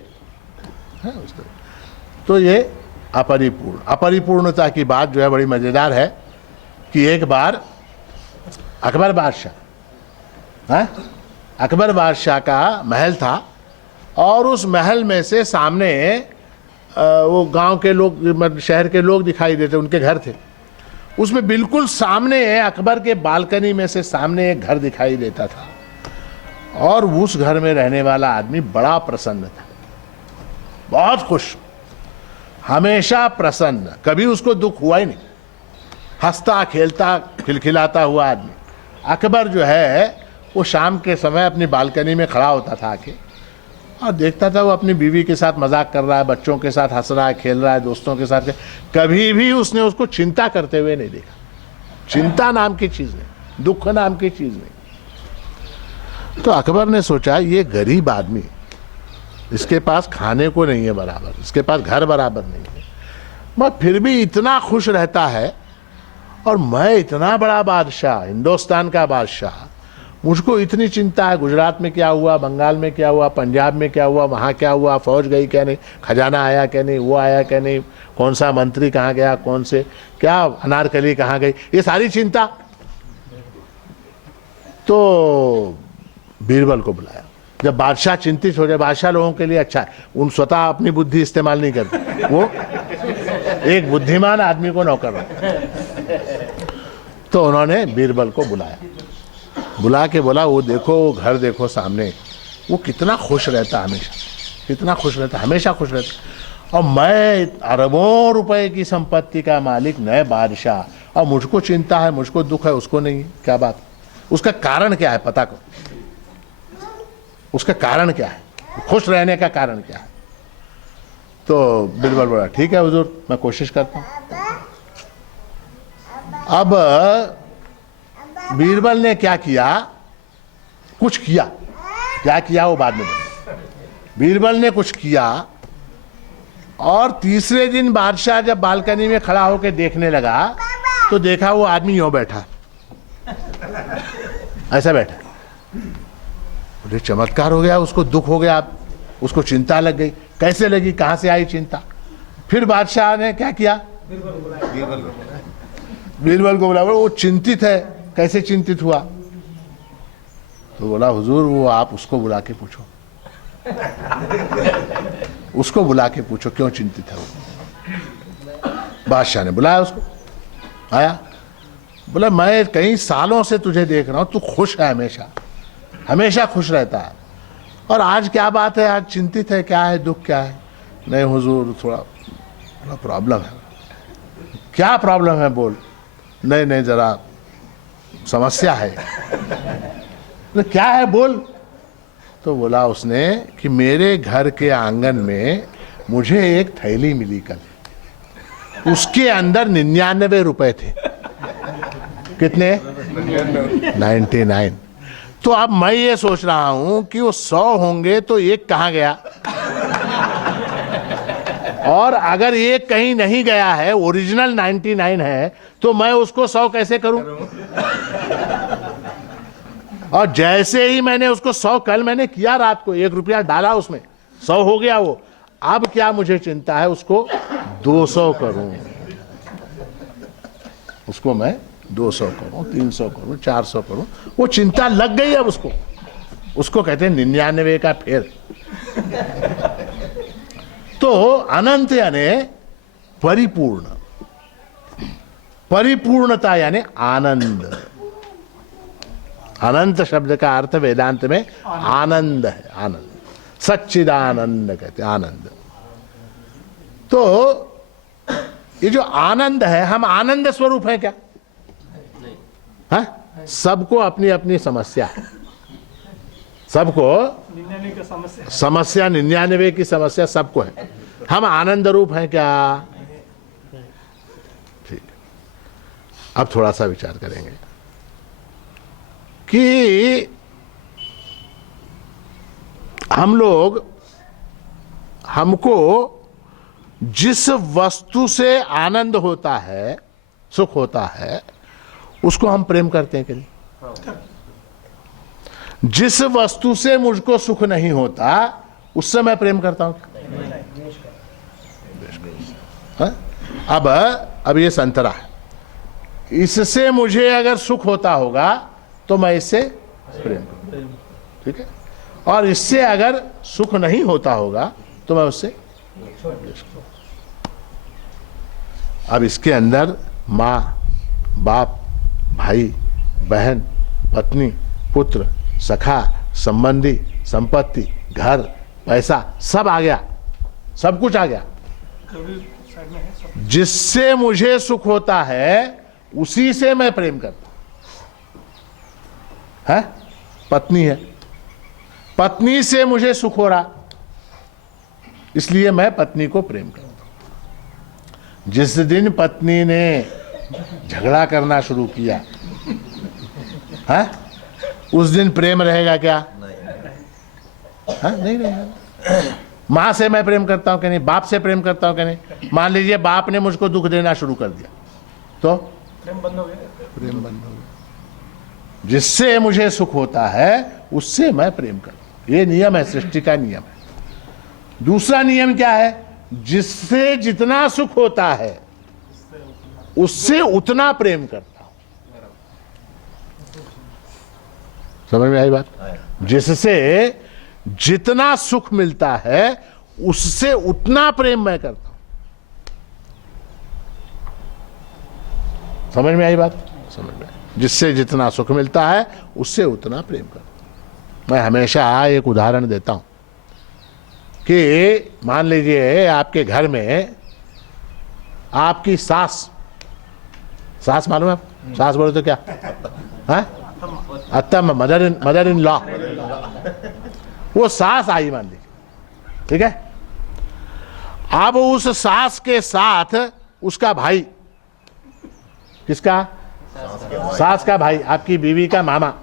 तो ये अपरिपूर्ण, अपरिपूर्णता की बात जो है बड़ी मजेदार है कि एक बार अकबर बादशाह, अकबर बादशाह का महल था, और उस महल में से सामने वो गांव के लोग, शहर के लोग दिखाई देते, उनके घर थे। उसमें बिल्कुल सामने अकबर के बालकनी में से सामने एक घर दिखाई देता था, और उस घर में रहने वाला आदमी बड़ा प्रसन्न था, बहुत खुश, हमेशा प्रसन्न, कभी उसको दुख हुआ ही नहीं, हंसता खेलता खिलखिलाता हुआ आदमी। अकबर जो है वो शाम के समय अपनी बालकनी में खड़ा होता था आके, और देखता था वो अपनी बीवी के साथ मजाक कर रहा है, बच्चों के साथ हंस रहा है, खेल रहा है, दोस्तों के साथ। कभी भी उसने उसको चिंता करते हुए नहीं देखा। चिंता नाम की चीज नहीं, दुख नाम की चीज नहीं। तो अकबर ने सोचा ये गरीब आदमी, इसके पास खाने को नहीं है बराबर, इसके पास घर बराबर नहीं है, मगर फिर भी इतना खुश रहता है, और मैं इतना बड़ा बादशाह, हिंदुस्तान का बादशाह, मुझको इतनी चिंता है, गुजरात में क्या हुआ, बंगाल में क्या हुआ, पंजाब में क्या हुआ, वहाँ क्या हुआ, फौज गई क्या नहीं, खजाना आया क्या नहीं, वो आया क्या नहीं, कौन सा मंत्री कहाँ गया, कौन से क्या अनारकली कहाँ गई, ये सारी चिंता। तो बीरबल को बुलाया। जब बादशाह चिंतित हो जाए, बादशाह लोगों के लिए अच्छा है, उन स्वतः अपनी बुद्धि इस्तेमाल नहीं करते, वो एक बुद्धिमान आदमी को नौकर रखते। तो उन्होंने बीरबल को बुलाया, बुला के बोला वो देखो, वो घर देखो सामने, वो कितना खुश रहता, हमेशा कितना खुश रहता, हमेशा खुश रहता, और मैं अरबों रुपए की संपत्ति का मालिक, नए बादशाह, और मुझको चिंता है, मुझको दुख है, उसको नहीं है। क्या बात? उसका कारण क्या है, पता को, उसका कारण क्या है, खुश रहने का कारण क्या है? तो बीरबल बोला ठीक है हुजूर, मैं कोशिश करता हूं। अब बीरबल ने क्या किया, कुछ किया, क्या किया वो बाद में बोला। बीरबल ने कुछ किया, और तीसरे दिन बादशाह जब बालकनी में खड़ा होकर देखने लगा, तो देखा वो आदमी यूं बैठा, ऐसा बैठा। बोले चमत्कार हो गया, उसको दुख हो गया, उसको चिंता लग गई। कैसे लगी, कहां से आई चिंता? फिर बादशाह ने क्या किया, बीरबल को बोला, वो चिंतित है, कैसे चिंतित हुआ? तो बोला हुजूर वो आप उसको बुला के पूछो, उसको बुला के पूछो क्यों चिंतित है वो। बादशाह ने बुलाया उसको, आया, बोला मैं कई सालों से तुझे देख रहा हूं, तू खुश है, हमेशा हमेशा खुश रहता है, और आज क्या बात है, आज चिंतित है, क्या है, दुख क्या है? नहीं हुजूर थोड़ा प्रॉब्लम है। क्या प्रॉब्लम है बोल? नहीं नहीं जरा समस्या है। तो क्या है बोल? तो बोला उसने कि मेरे घर के आंगन में मुझे एक थैली मिली कल, उसके अंदर 99 रुपए थे। कितने? 99। तो अब मैं ये सोच रहा हूं कि वो 100 होंगे तो एक कहां गया, और अगर एक कहीं नहीं गया है, ओरिजिनल 99 है, तो मैं उसको 100 कैसे करूं? और जैसे ही मैंने उसको 100, कल मैंने किया रात को, 1 रुपया डाला उसमें, 100 हो गया वो। अब क्या मुझे चिंता है, उसको 200 करूं, उसको मैं 200 करूं, 300 करूं, 400 करूं, वो चिंता लग गई अब उसको। उसको कहते हैं 99 का फेर। तो अनंत यानी परिपूर्ण, परिपूर्णता यानी आनंद। अनंत शब्द का अर्थ वेदांत में आनंद है, आनंद, सच्चिदानंद कहते हैं, आनंद। तो ये जो आनंद है, हम आनंद स्वरूप है क्या? हाँ? सबको अपनी अपनी समस्या है, सबको 99 का समस्या। समस्या, 99 की समस्या सबको है। हम आनंद रूप हैं क्या? ठीक। अब थोड़ा सा विचार करेंगे कि हम लोग, हमको जिस वस्तु से आनंद होता है, सुख होता है, उसको हम प्रेम करते हैं कि नहीं? जिस वस्तु से मुझको सुख नहीं होता, उससे मैं प्रेम करता हूं क्या? अब ये संतरा है, इससे मुझे अगर सुख होता होगा तो मैं इससे प्रेम करूंगा, ठीक है? और इससे अगर सुख नहीं होता होगा तो मैं उससे द्वेष करूंगा। अब इसके अंदर माँ, बाप, भाई, बहन, पत्नी, पुत्र, सखा, संबंधी, संपत्ति, घर, पैसा, सब आ गया, सब कुछ आ गया। जिससे मुझे सुख होता है उसी से मैं प्रेम करता हूं। है? पत्नी है, पत्नी से मुझे सुख हो रहा, इसलिए मैं पत्नी को प्रेम करता हूं। जिस दिन पत्नी ने झगड़ा करना शुरू किया, है? उस दिन प्रेम रहेगा क्या? हाँ, नहीं रहेगा। माँ से मैं प्रेम करता हूं कि नहीं? बाप से प्रेम करता हूं कि नहीं? मान लीजिए बाप ने मुझको दुख देना शुरू कर दिया, तो प्रेम बंद हो गया। प्रेम बंद हो गया। जिससे मुझे सुख होता है उससे मैं प्रेम करता हूं। ये नियम है, सृष्टि का नियम है। दूसरा नियम क्या है? जिससे जितना सुख होता है उससे उतना प्रेम करता हूं। समझ में आई बात? जिससे जितना सुख मिलता है उससे उतना प्रेम मैं करता हूं। समझ में आई बात? समझ में। जिससे जितना सुख मिलता है उससे उतना प्रेम करता हूं। मैं हमेशा एक उदाहरण देता हूं कि मान लीजिए आपके घर में आपकी सास, सास मालूम है? सास बोले तो क्या? है? अत्तम, मदर इन लॉ। वो सास आई मान लीजिए, ठीक है? अब उस सास के साथ उसका भाई, किसका? सास का भाई, आपकी बीवी का मामा,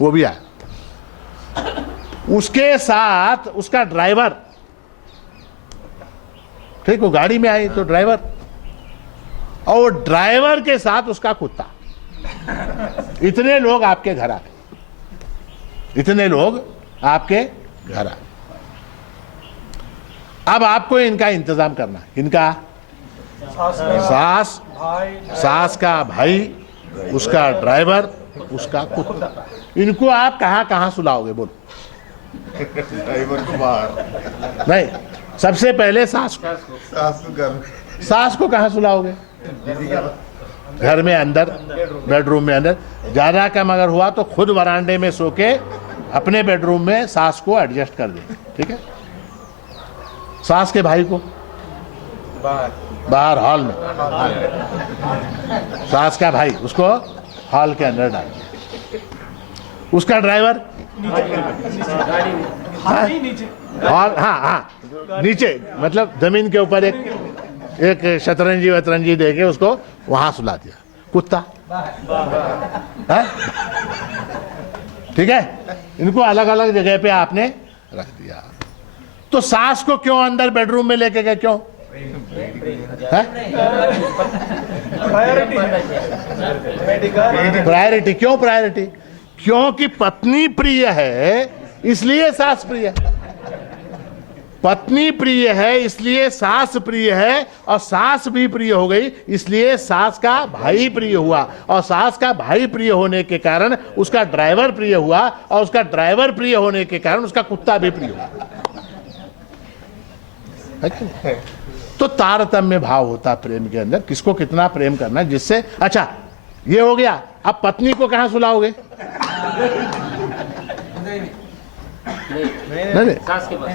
वो भी आया। उसके साथ उसका ड्राइवर, ठीक, वो गाड़ी में आई तो ड्राइवर, और ड्राइवर के साथ उसका कुत्ता। इतने लोग आपके घर आ गए, इतने लोग आपके घर आ। अब आपको इनका इंतजाम करना है। इनका सास, सास का भाई, उसका ड्राइवर, उसका कुत्ता। इनको आप कहां कहां सुलाओगे? बोलो। ड्राइवर को बाहर, नहीं, सबसे पहले सास को। सास को घर, सास को कहां सुलाओगे? घर में अंदर, बेडरूम में अंदर। ज्यादा कम अगर हुआ तो खुद वरांडे में सो के अपने बेडरूम में सास को एडजस्ट कर देंगे, ठीक है? सास के भाई को बाहर हॉल में, सास का भाई उसको हॉल के अंदर डाल, उसका ड्राइवर हॉल, हाँ हाँ, नीचे, मतलब जमीन के ऊपर एक शतरंजी वतरंजी देके उसको वहां सुला दिया। कुत्ता हाँ? ठीक है, इनको अलग अलग जगह पे आपने रख दिया। तो सास को क्यों अंदर बेडरूम में लेके गए, क्यों? प्रायोरिटी, क्यों प्रायोरिटी? क्योंकि पत्नी प्रिय है इसलिए सास प्रिय है, पत्नी प्रिय है इसलिए सास प्रिय है, और सास भी प्रिय हो गई इसलिए सास का भाई प्रिय हुआ, और सास का भाई प्रिय होने के कारण उसका ड्राइवर प्रिय हुआ, और उसका ड्राइवर प्रिय होने के कारण उसका कुत्ता भी प्रिय हुआ। तो तारतम्य भाव होता प्रेम के अंदर, किसको कितना प्रेम करना है, जिससे अच्छा ये हो गया। अब पत्नी को कहां सुलाओगे? नहीं, सास के पास,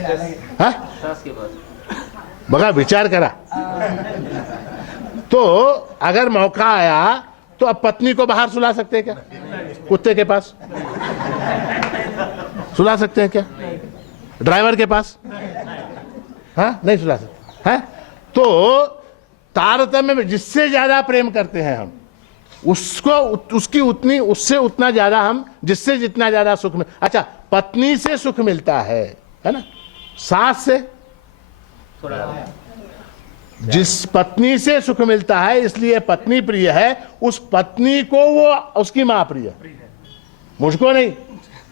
हाँ? सास के पास। बघा विचार करा, तो अगर मौका आया तो अब पत्नी को बाहर सुला सकते हैं क्या? कुत्ते के पास सुला सकते हैं क्या? ड्राइवर के पास? हाँ, नहीं सुला सकते हैं। तो तारतम्य में जिससे ज्यादा प्रेम करते हैं हम, उसको उसकी उतनी, उससे उतना ज्यादा हम, जिससे जितना ज्यादा सुख मिल, अच्छा पत्नी से सुख मिलता है ना, सास से, जिस पत्नी से सुख मिलता है इसलिए पत्नी प्रिय है, उस पत्नी को वो उसकी मां प्रिय, मुझको नहीं,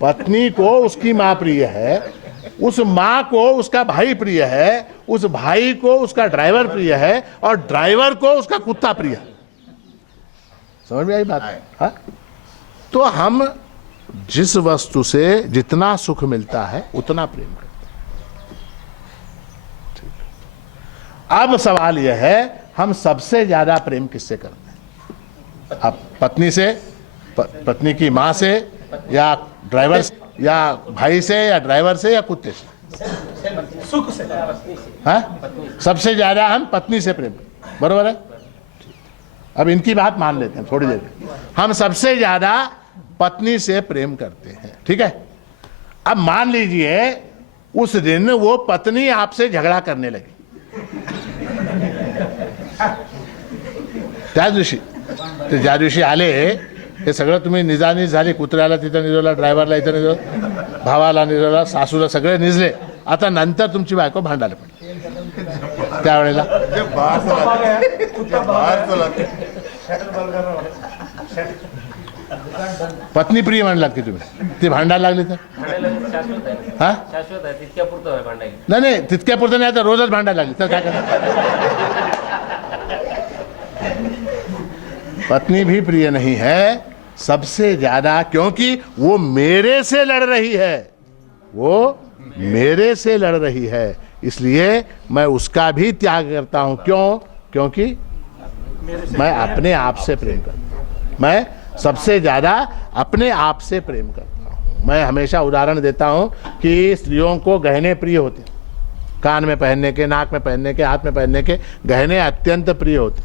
पत्नी को उसकी मां प्रिय है, उस मां को उसका भाई प्रिय है, उस भाई को उसका ड्राइवर प्रिय है, और ड्राइवर को उसका कुत्ता प्रिय है। समझ में आई बात? हाँ? तो हम जिस वस्तु से जितना सुख मिलता है उतना प्रेम करते हैं। अब सवाल यह है, हम सबसे ज्यादा प्रेम किससे करते हैं? अब पत्नी से, पत्नी की मां से, या ड्राइवर से, या भाई से, या ड्राइवर से, या कुत्ते से? सुख से। हाँ? सबसे ज्यादा हम पत्नी से प्रेम, बरोबर है? अब इनकी बात मान लेते हैं थोड़ी देर में। हम सबसे ज्यादा पत्नी से प्रेम करते हैं, ठीक है? अब मान लीजिए उस दिन वो पत्नी आपसे झगड़ा करने लगी, त्या दिवशी आले हे सगळं तुम्ही निजानीज झाली, कुत्र्याला तिथं निजवला, ड्रायव्हरला इथं निजवलं, भावाला निजवला, सासूला, सगळे निजले, आता नंतर तुमची बायको भांडायला पडली, त्यावेळेला पत्नी प्रिय म्हणलात की तुम्ही, ती भांडायला लागली तर शाश्वत आहे, हा? शाश्वत आहे, तितक्या पुरतं आहे भांडायला. नाही नाही, तितक्या पुरतं नाही, तर रोजच भांडायला लागली तर काय करणार? पत्नी भी प्रिय नहीं है सबसे ज्यादा, क्योंकि वो मेरे से लड़ रही है, वो मेरे से लड़ रही है, इसलिए मैं उसका भी त्याग करता हूं। क्यों? क्योंकि मैं अपने आप से प्रेम करता हूं, मैं सबसे ज्यादा अपने आप से प्रेम करता हूं। मैं हमेशा उदाहरण देता हूं कि स्त्रियों को गहने प्रिय होते, कान में पहनने के, नाक में पहनने के, हाथ में पहनने के गहने अत्यंत प्रिय होते।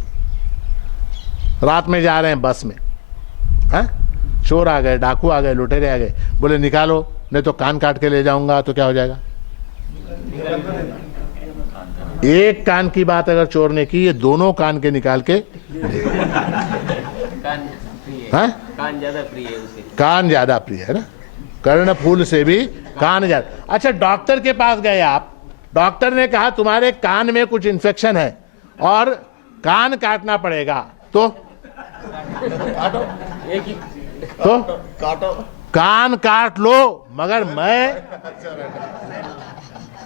रात में जा रहे हैं बस में, हाँ? चोर आ गए, डाकू आ गए, लुटेरे आ गए, बोले निकालो नहीं तो कान काट के ले जाऊंगा, तो क्या हो जाएगा? एक कान की बात अगर चोर ने की, ये दोनों कान के निकाल के, कान प्रिय है, हाँ? कान ज्यादा प्रिय है उसे। कान ज्यादा प्रिय है ना, कर्ण फूल से भी कान ज्यादा। अच्छा, डॉक्टर के पास गए आप, डॉक्टर ने कहा तुम्हारे कान में कुछ इन्फेक्शन है और कान काटना पड़ेगा, तो एक ही तो काटो। कान काट लो, मगर मैं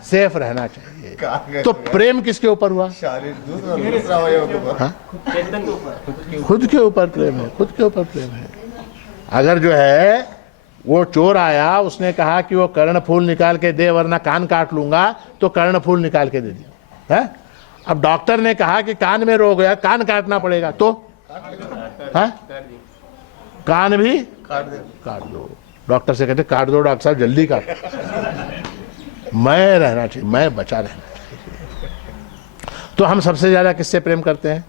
सेफ रहना चाहिए। तो प्रेम किसके ऊपर हुआ? शारीर दूसरा अवयव के ऊपर। हाँ? चेतन के ऊपर, खुद के ऊपर प्रेम है, खुद के ऊपर प्रेम है। अगर जो है वो चोर आया, उसने कहा कि वो कर्णफूल निकाल के दे वरना कान काट लूंगा, तो कर्णफूल निकाल के दे दिया है। अब डॉक्टर ने कहा कि कान में रोग है, कान काटना पड़ेगा, तो हाँ? कान भी काट दो। डॉक्टर से कहते काट दो डॉक्टर साहब, जल्दी काट, मैं रहना चाहिए, मैं बचा रहना चाहिए। तो हम सबसे ज्यादा किससे प्रेम करते हैं?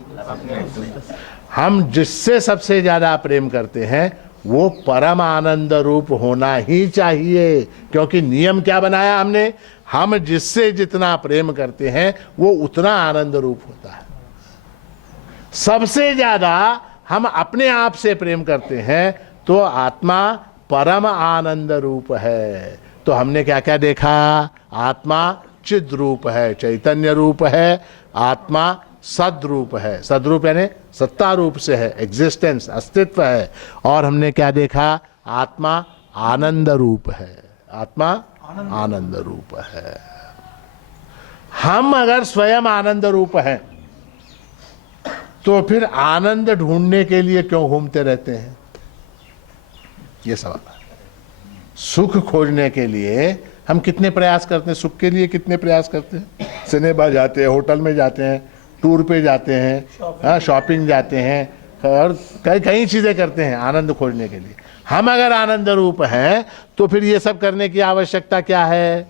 हम जिससे सबसे ज्यादा प्रेम करते हैं वो परम आनंद रूप होना ही चाहिए, क्योंकि नियम क्या बनाया हमने? हम जिससे जितना प्रेम करते हैं वो उतना आनंद रूप होता है। सबसे ज्यादा हम अपने आप से प्रेम करते हैं तो आत्मा परम आनंद रूप है। तो हमने क्या क्या देखा? आत्मा चिद रूप है, चैतन्य रूप है, आत्मा सद्रूप है, सद्रूप यानी सत्ता रूप से है, एग्जिस्टेंस, अस्तित्व है। और हमने क्या देखा? आत्मा आनंद रूप है, आत्मा आनंद रूप है। हम अगर स्वयं आनंद रूप हैं तो फिर आनंद ढूंढने के लिए क्यों घूमते रहते हैं? ये सवाल है। सुख खोजने के लिए हम कितने प्रयास करते हैं? सुख के लिए कितने प्रयास करते हैं? सिनेमा जाते हैं, होटल में जाते हैं, टूर पे जाते हैं, हाँ, शॉपिंग जाते हैं और कई चीजें करते हैं आनंद खोजने के लिए। हम अगर आनंद रूप हैं तो फिर ये सब करने की आवश्यकता क्या है?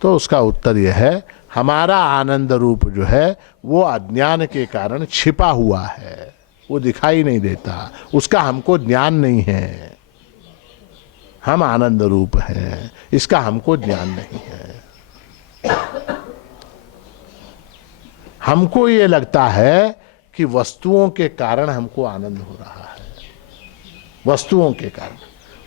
तो उसका उत्तर यह है, हमारा आनंद रूप जो है वो अज्ञान के कारण छिपा हुआ है, वो दिखाई नहीं देता, उसका हमको ज्ञान नहीं है। हम आनंद रूप हैं, इसका हमको ज्ञान नहीं है। हमको ये लगता है कि वस्तुओं के कारण हमको आनंद हो रहा है, वस्तुओं के कारण,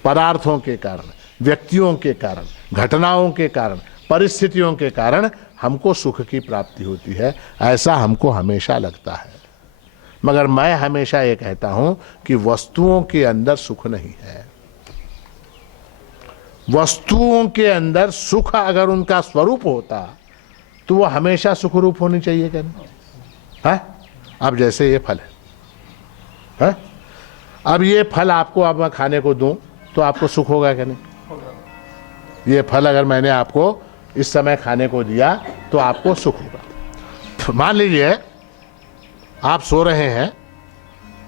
पदार्थों के कारण, व्यक्तियों के कारण, घटनाओं के कारण, परिस्थितियों के कारण हमको सुख की प्राप्ति होती है, ऐसा हमको हमेशा लगता है। मगर मैं हमेशा ये कहता हूं कि वस्तुओं के अंदर सुख नहीं है। वस्तुओं के अंदर सुख अगर उनका स्वरूप होता तो वो हमेशा सुख रूप होनी चाहिए क्या नहीं? है? अब जैसे ये फल है, अब ये फल आपको अब मैं खाने को दूं तो आपको सुख होगा क्या नहीं? ये फल अगर मैंने आपको इस समय खाने को दिया तो आपको सुख होगा। मान लीजिए आप सो रहे हैं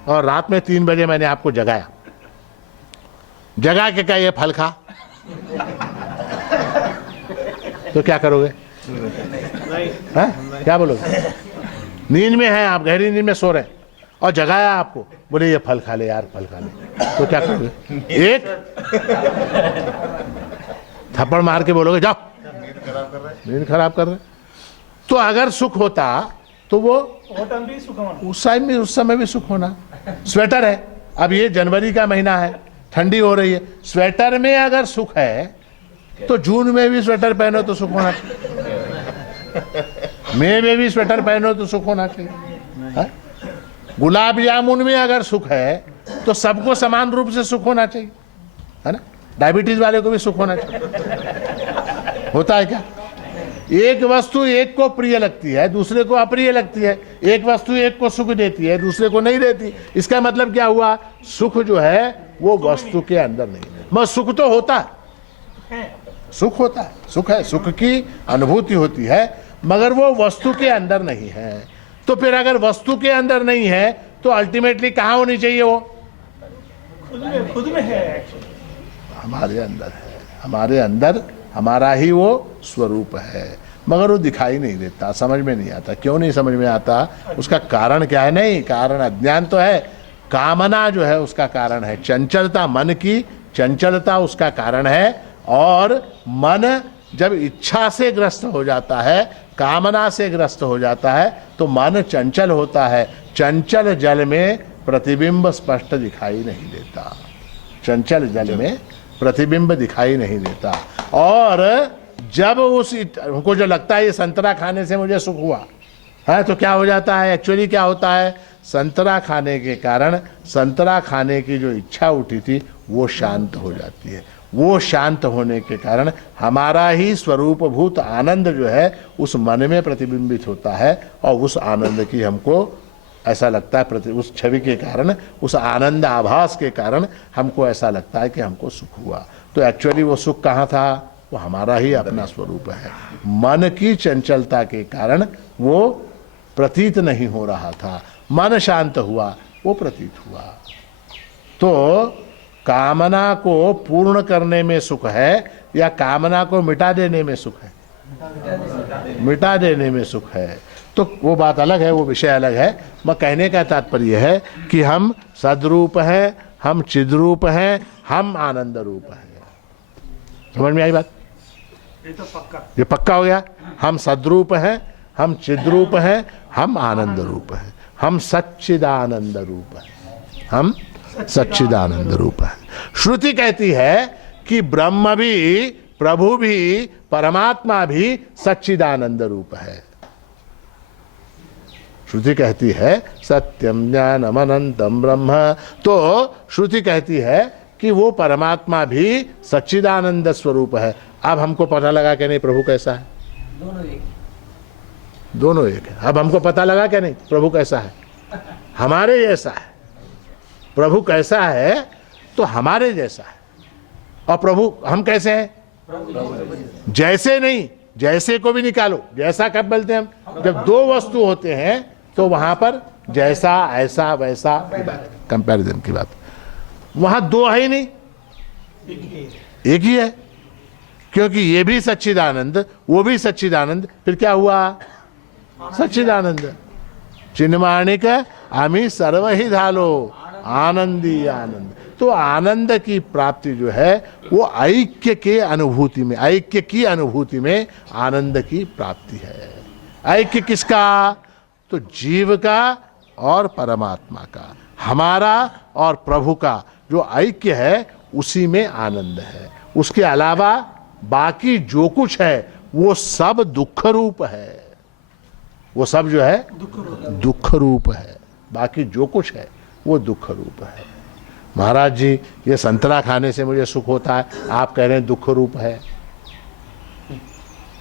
और रात में 3 बजे मैंने आपको जगाया, जगा के क्या ये फल खा, तो क्या करोगे? हैं? क्या बोलोगे? नींद में है आप, गहरी नींद में सो रहे हैं और जगाया आपको, बोले ये फल खा ले यार, फल खा ले, तो क्या करोगे? एक थप्पड़ मार के बोलोगे जाओ, नींद खराब कर रहे। तो अगर सुख होता तो वो उस समय भी सुख होना। स्वेटर है, अब ये जनवरी का महीना है, ठंडी हो रही है, स्वेटर में अगर सुख है तो जून में भी स्वेटर पहनो तो सुख होना चाहिए, मई में भी स्वेटर पहनो तो सुख होना चाहिए। गुलाब जामुन में अगर सुख है तो सबको समान रूप से सुख होना चाहिए, है ना? डायबिटीज वाले को भी सुख होना चाहिए। होता है क्या? एक वस्तु एक को प्रिय लगती है, दूसरे को अप्रिय लगती है। एक वस्तु एक को सुख देती है, दूसरे को नहीं देती। इसका मतलब क्या हुआ? सुख जो है वो वस्तु के अंदर नहीं है। मगर सुख तो होता है, सुख होता है, सुख है, सुख की अनुभूति होती है, मगर वो वस्तु के अंदर नहीं है। तो फिर अगर वस्तु के अंदर नहीं है तो अल्टीमेटली कहाँ होनी चाहिए? वो खुद में है, हमारे अंदर है, हमारे अंदर हमारा ही वो स्वरूप है, मगर वो दिखाई नहीं देता, समझ में नहीं आता। क्यों नहीं समझ में आता? उसका कारण क्या है? नहीं, कारण अज्ञान तो है, कामना जो है उसका कारण है, चंचलता, मन की चंचलता उसका कारण है। और मन जब इच्छा से ग्रस्त हो जाता है, कामना से ग्रस्त हो जाता है, तो मन चंचल होता है। चंचल जल में प्रतिबिंब स्पष्ट दिखाई नहीं देता, चंचल जल में प्रतिबिंब दिखाई नहीं देता। और जब हमको जो लगता है ये संतरा खाने से मुझे सुख हुआ है, तो क्या हो जाता है? एक्चुअली क्या होता है? संतरा खाने के कारण संतरा खाने की जो इच्छा उठी थी वो शांत हो जाती है। वो शांत होने के कारण हमारा ही स्वरूपभूत आनंद जो है उस मन में प्रतिबिंबित होता है, और उस आनंद की हमको ऐसा लगता है, उस छवि के कारण, उस आनंद आभास के कारण हमको ऐसा लगता है कि हमको सुख हुआ। तो एक्चुअली वो सुख कहाँ था? वो हमारा ही अपना स्वरूप है। मन की चंचलता के कारण वो प्रतीत नहीं हो रहा था, मन शांत हुआ, वो प्रतीत हुआ। तो कामना को पूर्ण करने में सुख है या कामना को मिटा देने में सुख है? मिटा देने में सुख है। तो वो बात अलग है, वो विषय अलग है। मैं कहने का तात्पर्य है कि हम सद्रूप हैं, हम चिद्रूप हैं, हम आनंद रूप हैं। समझ में आई बात? ये पक्का हो गया। हम सद्रूप हैं, हम चिद्रूप हैं, हम आनंद रूप हैं। हम सच्चिदानंद रूप हैं, हम सच्चिदानंद रूप हैं। श्रुति कहती है कि ब्रह्म भी, प्रभु भी, परमात्मा भी सच्चिदानंद रूप है। श्रुति कहती है सत्यम ज्ञानम अनंतम ब्रह्म, तो श्रुति कहती है कि वो परमात्मा भी सच्चिदानंद स्वरूप है। अब हमको पता लगा कि नहीं प्रभु कैसा है? दोनों एक है। अब हमको पता लगा कि नहीं प्रभु कैसा है? हमारे जैसा है। प्रभु कैसा है तो हमारे जैसा है। और प्रभु हम कैसे हैं? जैसे नहीं, जैसे को भी निकालो। जैसा कब बोलते हैं हम? जब दो वस्तु होते हैं तो वहां पर जैसा, ऐसा, वैसा की बात, कंपैरिजन की बात। वहां दो है ही नहीं, एक ही है। क्योंकि ये भी सच्चिदानंद, वो भी सच्चिदानंद, फिर क्या हुआ? सच्चिदानंद। चिन्माणिक आम्ही सर्व ही धालो, आनंदी आनंद। तो आनंद की प्राप्ति जो है वो ऐक्य के अनुभूति में, ऐक्य की अनुभूति में आनंद की प्राप्ति है। ऐक्य किसका? तो जीव का और परमात्मा का, हमारा और प्रभु का जो ऐक्य है उसी में आनंद है। उसके अलावा बाकी जो कुछ है वो सब दुख रूप है। वो सब जो है दुख रूप है। बाकी जो कुछ है वो दुख रूप है। महाराज जी ये संतरा खाने से मुझे सुख होता है, आप कह रहे हैं दुख रूप है,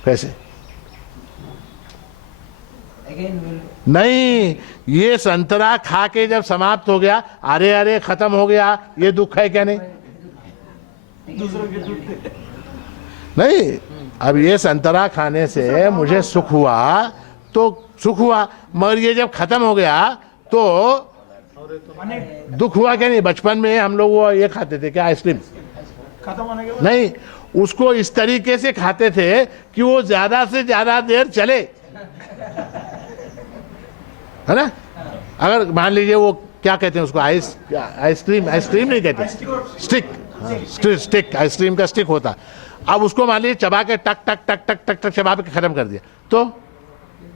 कैसे? नहीं, ये संतरा खा के जब समाप्त हो गया, अरे अरे खत्म हो गया, ये दुख है क्या? नहीं, नहीं। अब ये संतरा खाने से मुझे सुख हुआ तो सुख हुआ, मगर ये जब खत्म हो गया तो दुख हुआ क्या? नहीं। बचपन में हम लोग वो ये खाते थे क्या, आइसक्रीम? खत्म होने के बाद नहीं, उसको इस तरीके से खाते थे कि वो ज्यादा से ज्यादा देर चले, है ना? अगर मान लीजिए वो क्या कहते हैं उसको, आइसक्रीम, आइसक्रीम नहीं कहते, स्टिक, स्टिक, आइसक्रीम का स्टिक होता। अब उसको मान लीजिए चबा के टक टक टक टक टक टक चबा के खत्म कर दिया, तो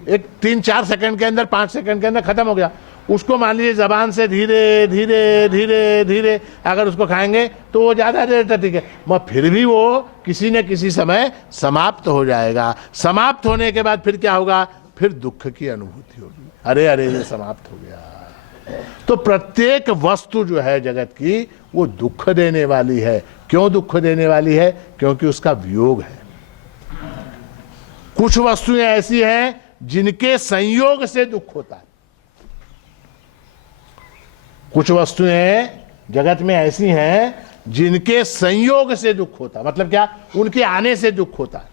एक 3-4 सेकंड के अंदर, 5 सेकंड के अंदर खत्म हो गया। उसको मान लीजिए जबान से धीरे धीरे धीरे धीरे अगर उसको खाएंगे तो वो ज्यादा देर तक ठीक है, मगर फिर भी वो किसी न किसी समय समाप्त हो जाएगा। समाप्त होने के बाद फिर क्या होगा? फिर दुख की अनुभूति होगी, अरे अरे ये समाप्त हो गया। तो प्रत्येक वस्तु जो है जगत की वो दुख देने वाली है। क्यों दुख देने वाली है? क्योंकि उसका वियोग है। कुछ वस्तुएं ऐसी हैं जिनके संयोग से दुख होता है। कुछ वस्तुएं जगत में ऐसी हैं जिनके संयोग से दुख होता है। मतलब क्या? उनके आने से दुख होता है।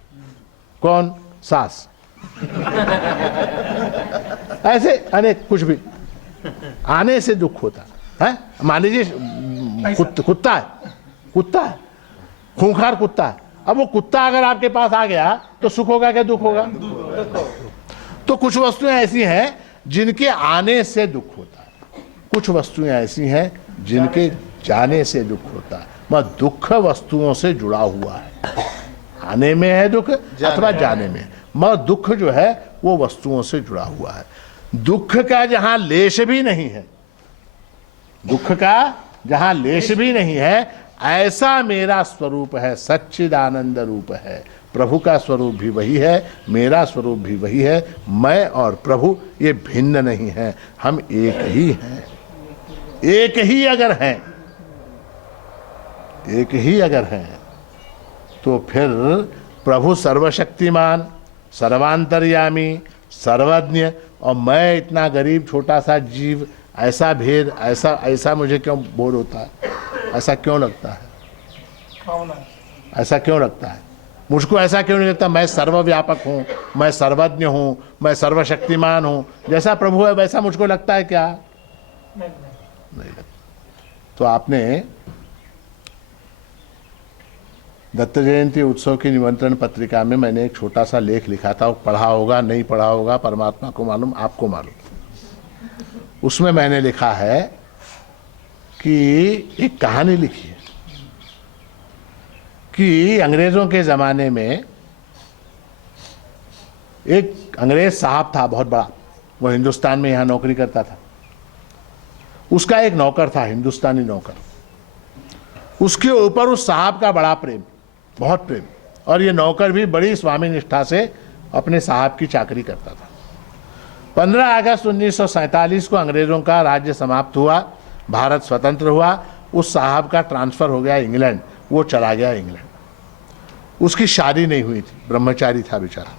कौन? सास। ऐसे अनेक, कुछ भी आने से दुख होता है। मान लीजिए कुत्ता है, कुत्ता है, खूंखार कुत्ता है। अब वो कुत्ता अगर आपके पास आ गया तो सुख होगा क्या दुख होगा? तो कुछ वस्तुएं ऐसी हैं जिनके आने से दुख होता है, कुछ वस्तुएं ऐसी हैं जिनके जाने से दुख होता है। मगर दुख वस्तुओं से जुड़ा हुआ है, आने में है दुख अथवा जाने में, मगर दुख जो है वो वस्तुओं से जुड़ा हुआ है। दुख का जहां लेश भी नहीं है, दुख का जहां लेश भी नहीं है, ऐसा मेरा स्वरूप है, सच्चिदानंद रूप है। प्रभु का स्वरूप भी वही है, मेरा स्वरूप भी वही है। मैं और प्रभु ये भिन्न नहीं है, हम एक ही हैं। एक ही अगर हैं, एक ही अगर हैं तो फिर प्रभु सर्वशक्तिमान, सर्वांतर्यामी, सर्वज्ञ, और मैं इतना गरीब छोटा सा जीव, ऐसा भेद, ऐसा ऐसा मुझे क्यों बोध होता है? ऐसा क्यों लगता है? ऐसा क्यों लगता है? मुझको ऐसा क्यों नहीं लगता मैं सर्वव्यापक हूं, मैं सर्वज्ञ हूं, मैं सर्वशक्तिमान हूं? जैसा प्रभु है वैसा मुझको लगता है क्या? नहीं लगता। तो आपने दत्त जयंती उत्सव की निमंत्रण पत्रिका में मैंने एक छोटा सा लेख लिखा था, पढ़ा होगा नहीं पढ़ा होगा परमात्मा को मालूम, आपको मालूम। उसमें मैंने लिखा है कि एक कहानी लिखी है कि अंग्रेजों के ज़माने में एक अंग्रेज साहब था बहुत बड़ा, वो हिंदुस्तान में यहाँ नौकरी करता था। उसका एक नौकर था, हिंदुस्तानी नौकर, उसके ऊपर उस साहब का बड़ा प्रेम, बहुत प्रेम, और ये नौकर भी बड़ी स्वामी निष्ठा से अपने साहब की चाकरी करता था। 15 अगस्त 1947 को अंग्रेजों का राज्य समाप्त हुआ, भारत स्वतंत्र हुआ। उस साहब का ट्रांसफर हो गया इंग्लैंड, वो चला गया इंग्लैंड। उसकी शादी नहीं हुई थी, ब्रह्मचारी था बेचारा,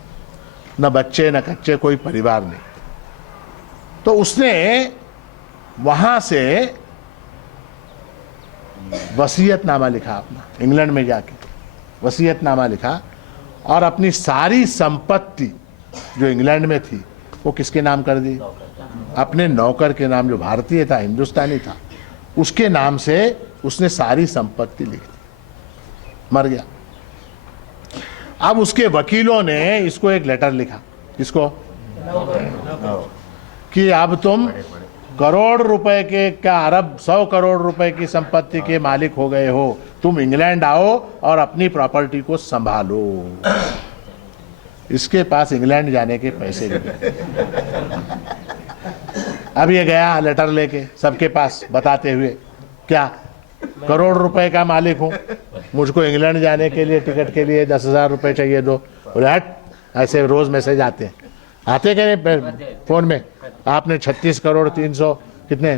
न बच्चे न कच्चे, कोई परिवार नहीं। तो उसने वहां से वसीयतनामा लिखा अपना, इंग्लैंड में जाके वसीयतनामा लिखा, और अपनी सारी संपत्ति जो इंग्लैंड में थी वो किसके नाम कर दी? अपने नौकर के नाम, जो भारतीय था, हिंदुस्तानी था, उसके नाम से उसने सारी संपत्ति लिख दी। मर गया। अब उसके वकीलों ने इसको एक लेटर लिखा, इसको, कि अब तुम करोड़ रुपए के का, अरब 100 करोड़ रुपए की संपत्ति के मालिक हो गए हो, तुम इंग्लैंड आओ और अपनी प्रॉपर्टी को संभालो। इसके पास इंग्लैंड जाने के पैसे नहीं। अब ये गया लेटर लेके सबके पास, बताते हुए क्या, करोड़ रुपए का मालिक हूं, मुझको इंग्लैंड जाने के लिए टिकट के लिए 10,000 रुपए चाहिए दो। बोले हट, ऐसे रोज मैसेज आते हैं, आते क्या नहीं फोन में, आपने 36 करोड़ 300 कितने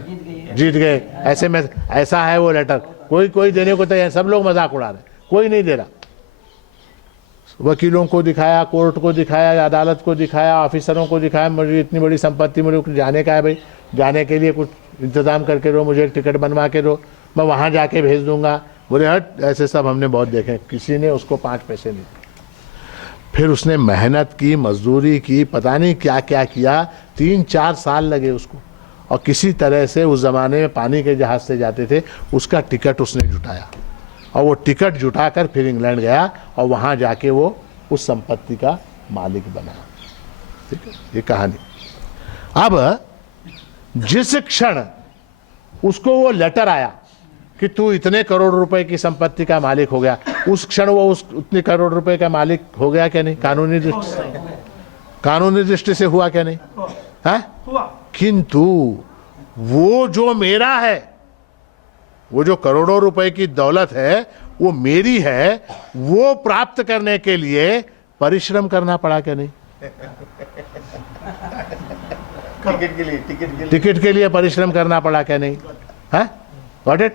जीत गए, ऐसे में ऐसा है वो लेटर। कोई देने को तैयार, सब लोग मजाक उड़ा रहे, कोई नहीं दे रहा। वकीलों को दिखाया, कोर्ट को दिखाया, अदालत को दिखाया, ऑफिसरों को दिखाया, मुझे इतनी बड़ी संपत्ति, मुझे जाने का है भाई, जाने के लिए कुछ इंतजाम करके दो, मुझे एक टिकट बनवा के दो, मैं वहाँ जाके भेज दूंगा। बोले हट, ऐसे सब हमने बहुत देखे, किसी ने उसको 5 पैसे नहीं। फिर उसने मेहनत की, मजदूरी की, पता नहीं क्या क्या किया, 3-4 साल लगे उसको, और किसी तरह से, उस ज़माने में पानी के जहाज़ से जाते थे, उसका टिकट उसने जुटाया, और वो टिकट जुटाकर फिर इंग्लैंड गया, और वहाँ जाके वो उस संपत्ति का मालिक बना। ठीक है, ये कहानी। अब जिस क्षण उसको वो लेटर आया कि तू इतने करोड़ रुपए की संपत्ति का मालिक हो गया, उस क्षण वो उस उतने करोड़ रुपए का मालिक हो गया क्या नहीं? कानूनी दृष्टि से, कानूनी दृष्टि से हुआ क्या नहीं? है? किंतु वो जो मेरा है, वो जो करोड़ों रुपए की दौलत है, वो मेरी है, वो प्राप्त करने के लिए परिश्रम करना पड़ा क्या नहीं? टिकट के लिए परिश्रम करना पड़ा क्या नहीं? है? Got it?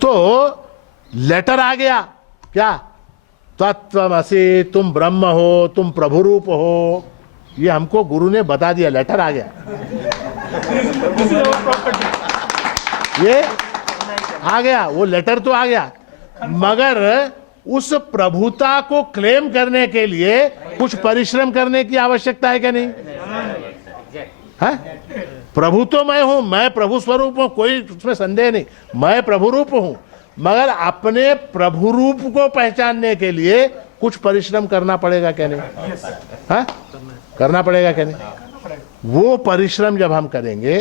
तो लेटर आ गया, क्या? तत्वमसि, तुम ब्रह्म हो, तुम प्रभु रूप हो, ये हमको गुरु ने बता दिया, लेटर आ गया। ये आ गया, वो लेटर तो आ गया, मगर उस प्रभुता को क्लेम करने के लिए कुछ परिश्रम करने की आवश्यकता है क्या नहीं? है? प्रभु तो मैं हूं, मैं प्रभु स्वरूप हूं, कोई उसमें संदेह नहीं, मैं प्रभु रूप हूं, मगर अपने प्रभु रूप को पहचानने के लिए कुछ परिश्रम करना पड़ेगा क्या नहीं? है? करना पड़ेगा क्या नहीं? वो परिश्रम जब हम करेंगे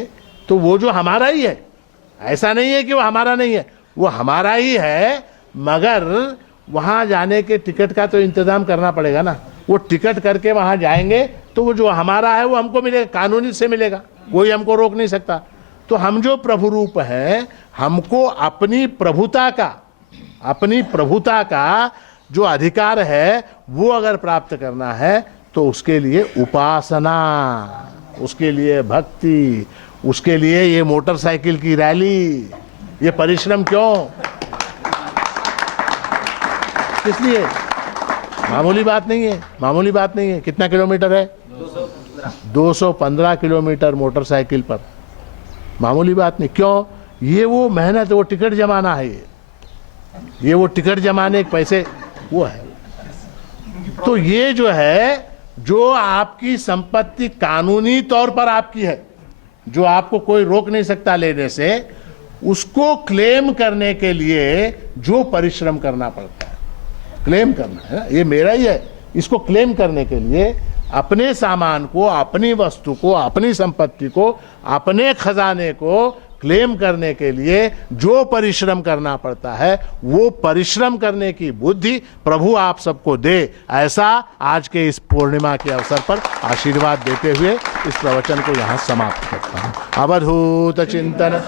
तो वो जो हमारा ही है, ऐसा नहीं है कि वो हमारा नहीं है, वो हमारा ही है, मगर वहां जाने के टिकट का तो इंतजाम करना पड़ेगा ना। वो टिकट करके वहां जाएंगे तो वो जो हमारा है वो हमको मिलेगा, कानूनी से मिलेगा, कोई हमको रोक नहीं सकता। तो हम जो प्रभु रूप हैं, हमको अपनी प्रभुता का जो अधिकार है वो अगर प्राप्त करना है तो उसके लिए उपासना, उसके लिए भक्ति, उसके लिए ये मोटरसाइकिल की रैली, ये परिश्रम क्यों? इसलिए मामूली बात नहीं है, मामूली बात नहीं है। कितना किलोमीटर है? 215 किलोमीटर मोटरसाइकिल पर, मामूली बात नहीं। क्यों? ये वो मेहनत, वो टिकट जमाना है, ये वो टिकट जमाने के पैसे वो है। तो ये जो है, जो आपकी संपत्ति कानूनी तौर पर आपकी है, जो आपको कोई रोक नहीं सकता लेने से, उसको क्लेम करने के लिए जो परिश्रम करना पड़ता है, क्लेम करना है ना, ये मेरा ही है, इसको क्लेम करने के लिए अपने सामान को, अपनी वस्तु को, अपनी संपत्ति को, अपने खजाने को क्लेम करने के लिए जो परिश्रम करना पड़ता है वो परिश्रम करने की बुद्धि प्रभु आप सबको दे, ऐसा आज के इस पूर्णिमा के अवसर पर आशीर्वाद देते हुए इस प्रवचन को यहाँ समाप्त करता हूँ। अवधूत चिंतन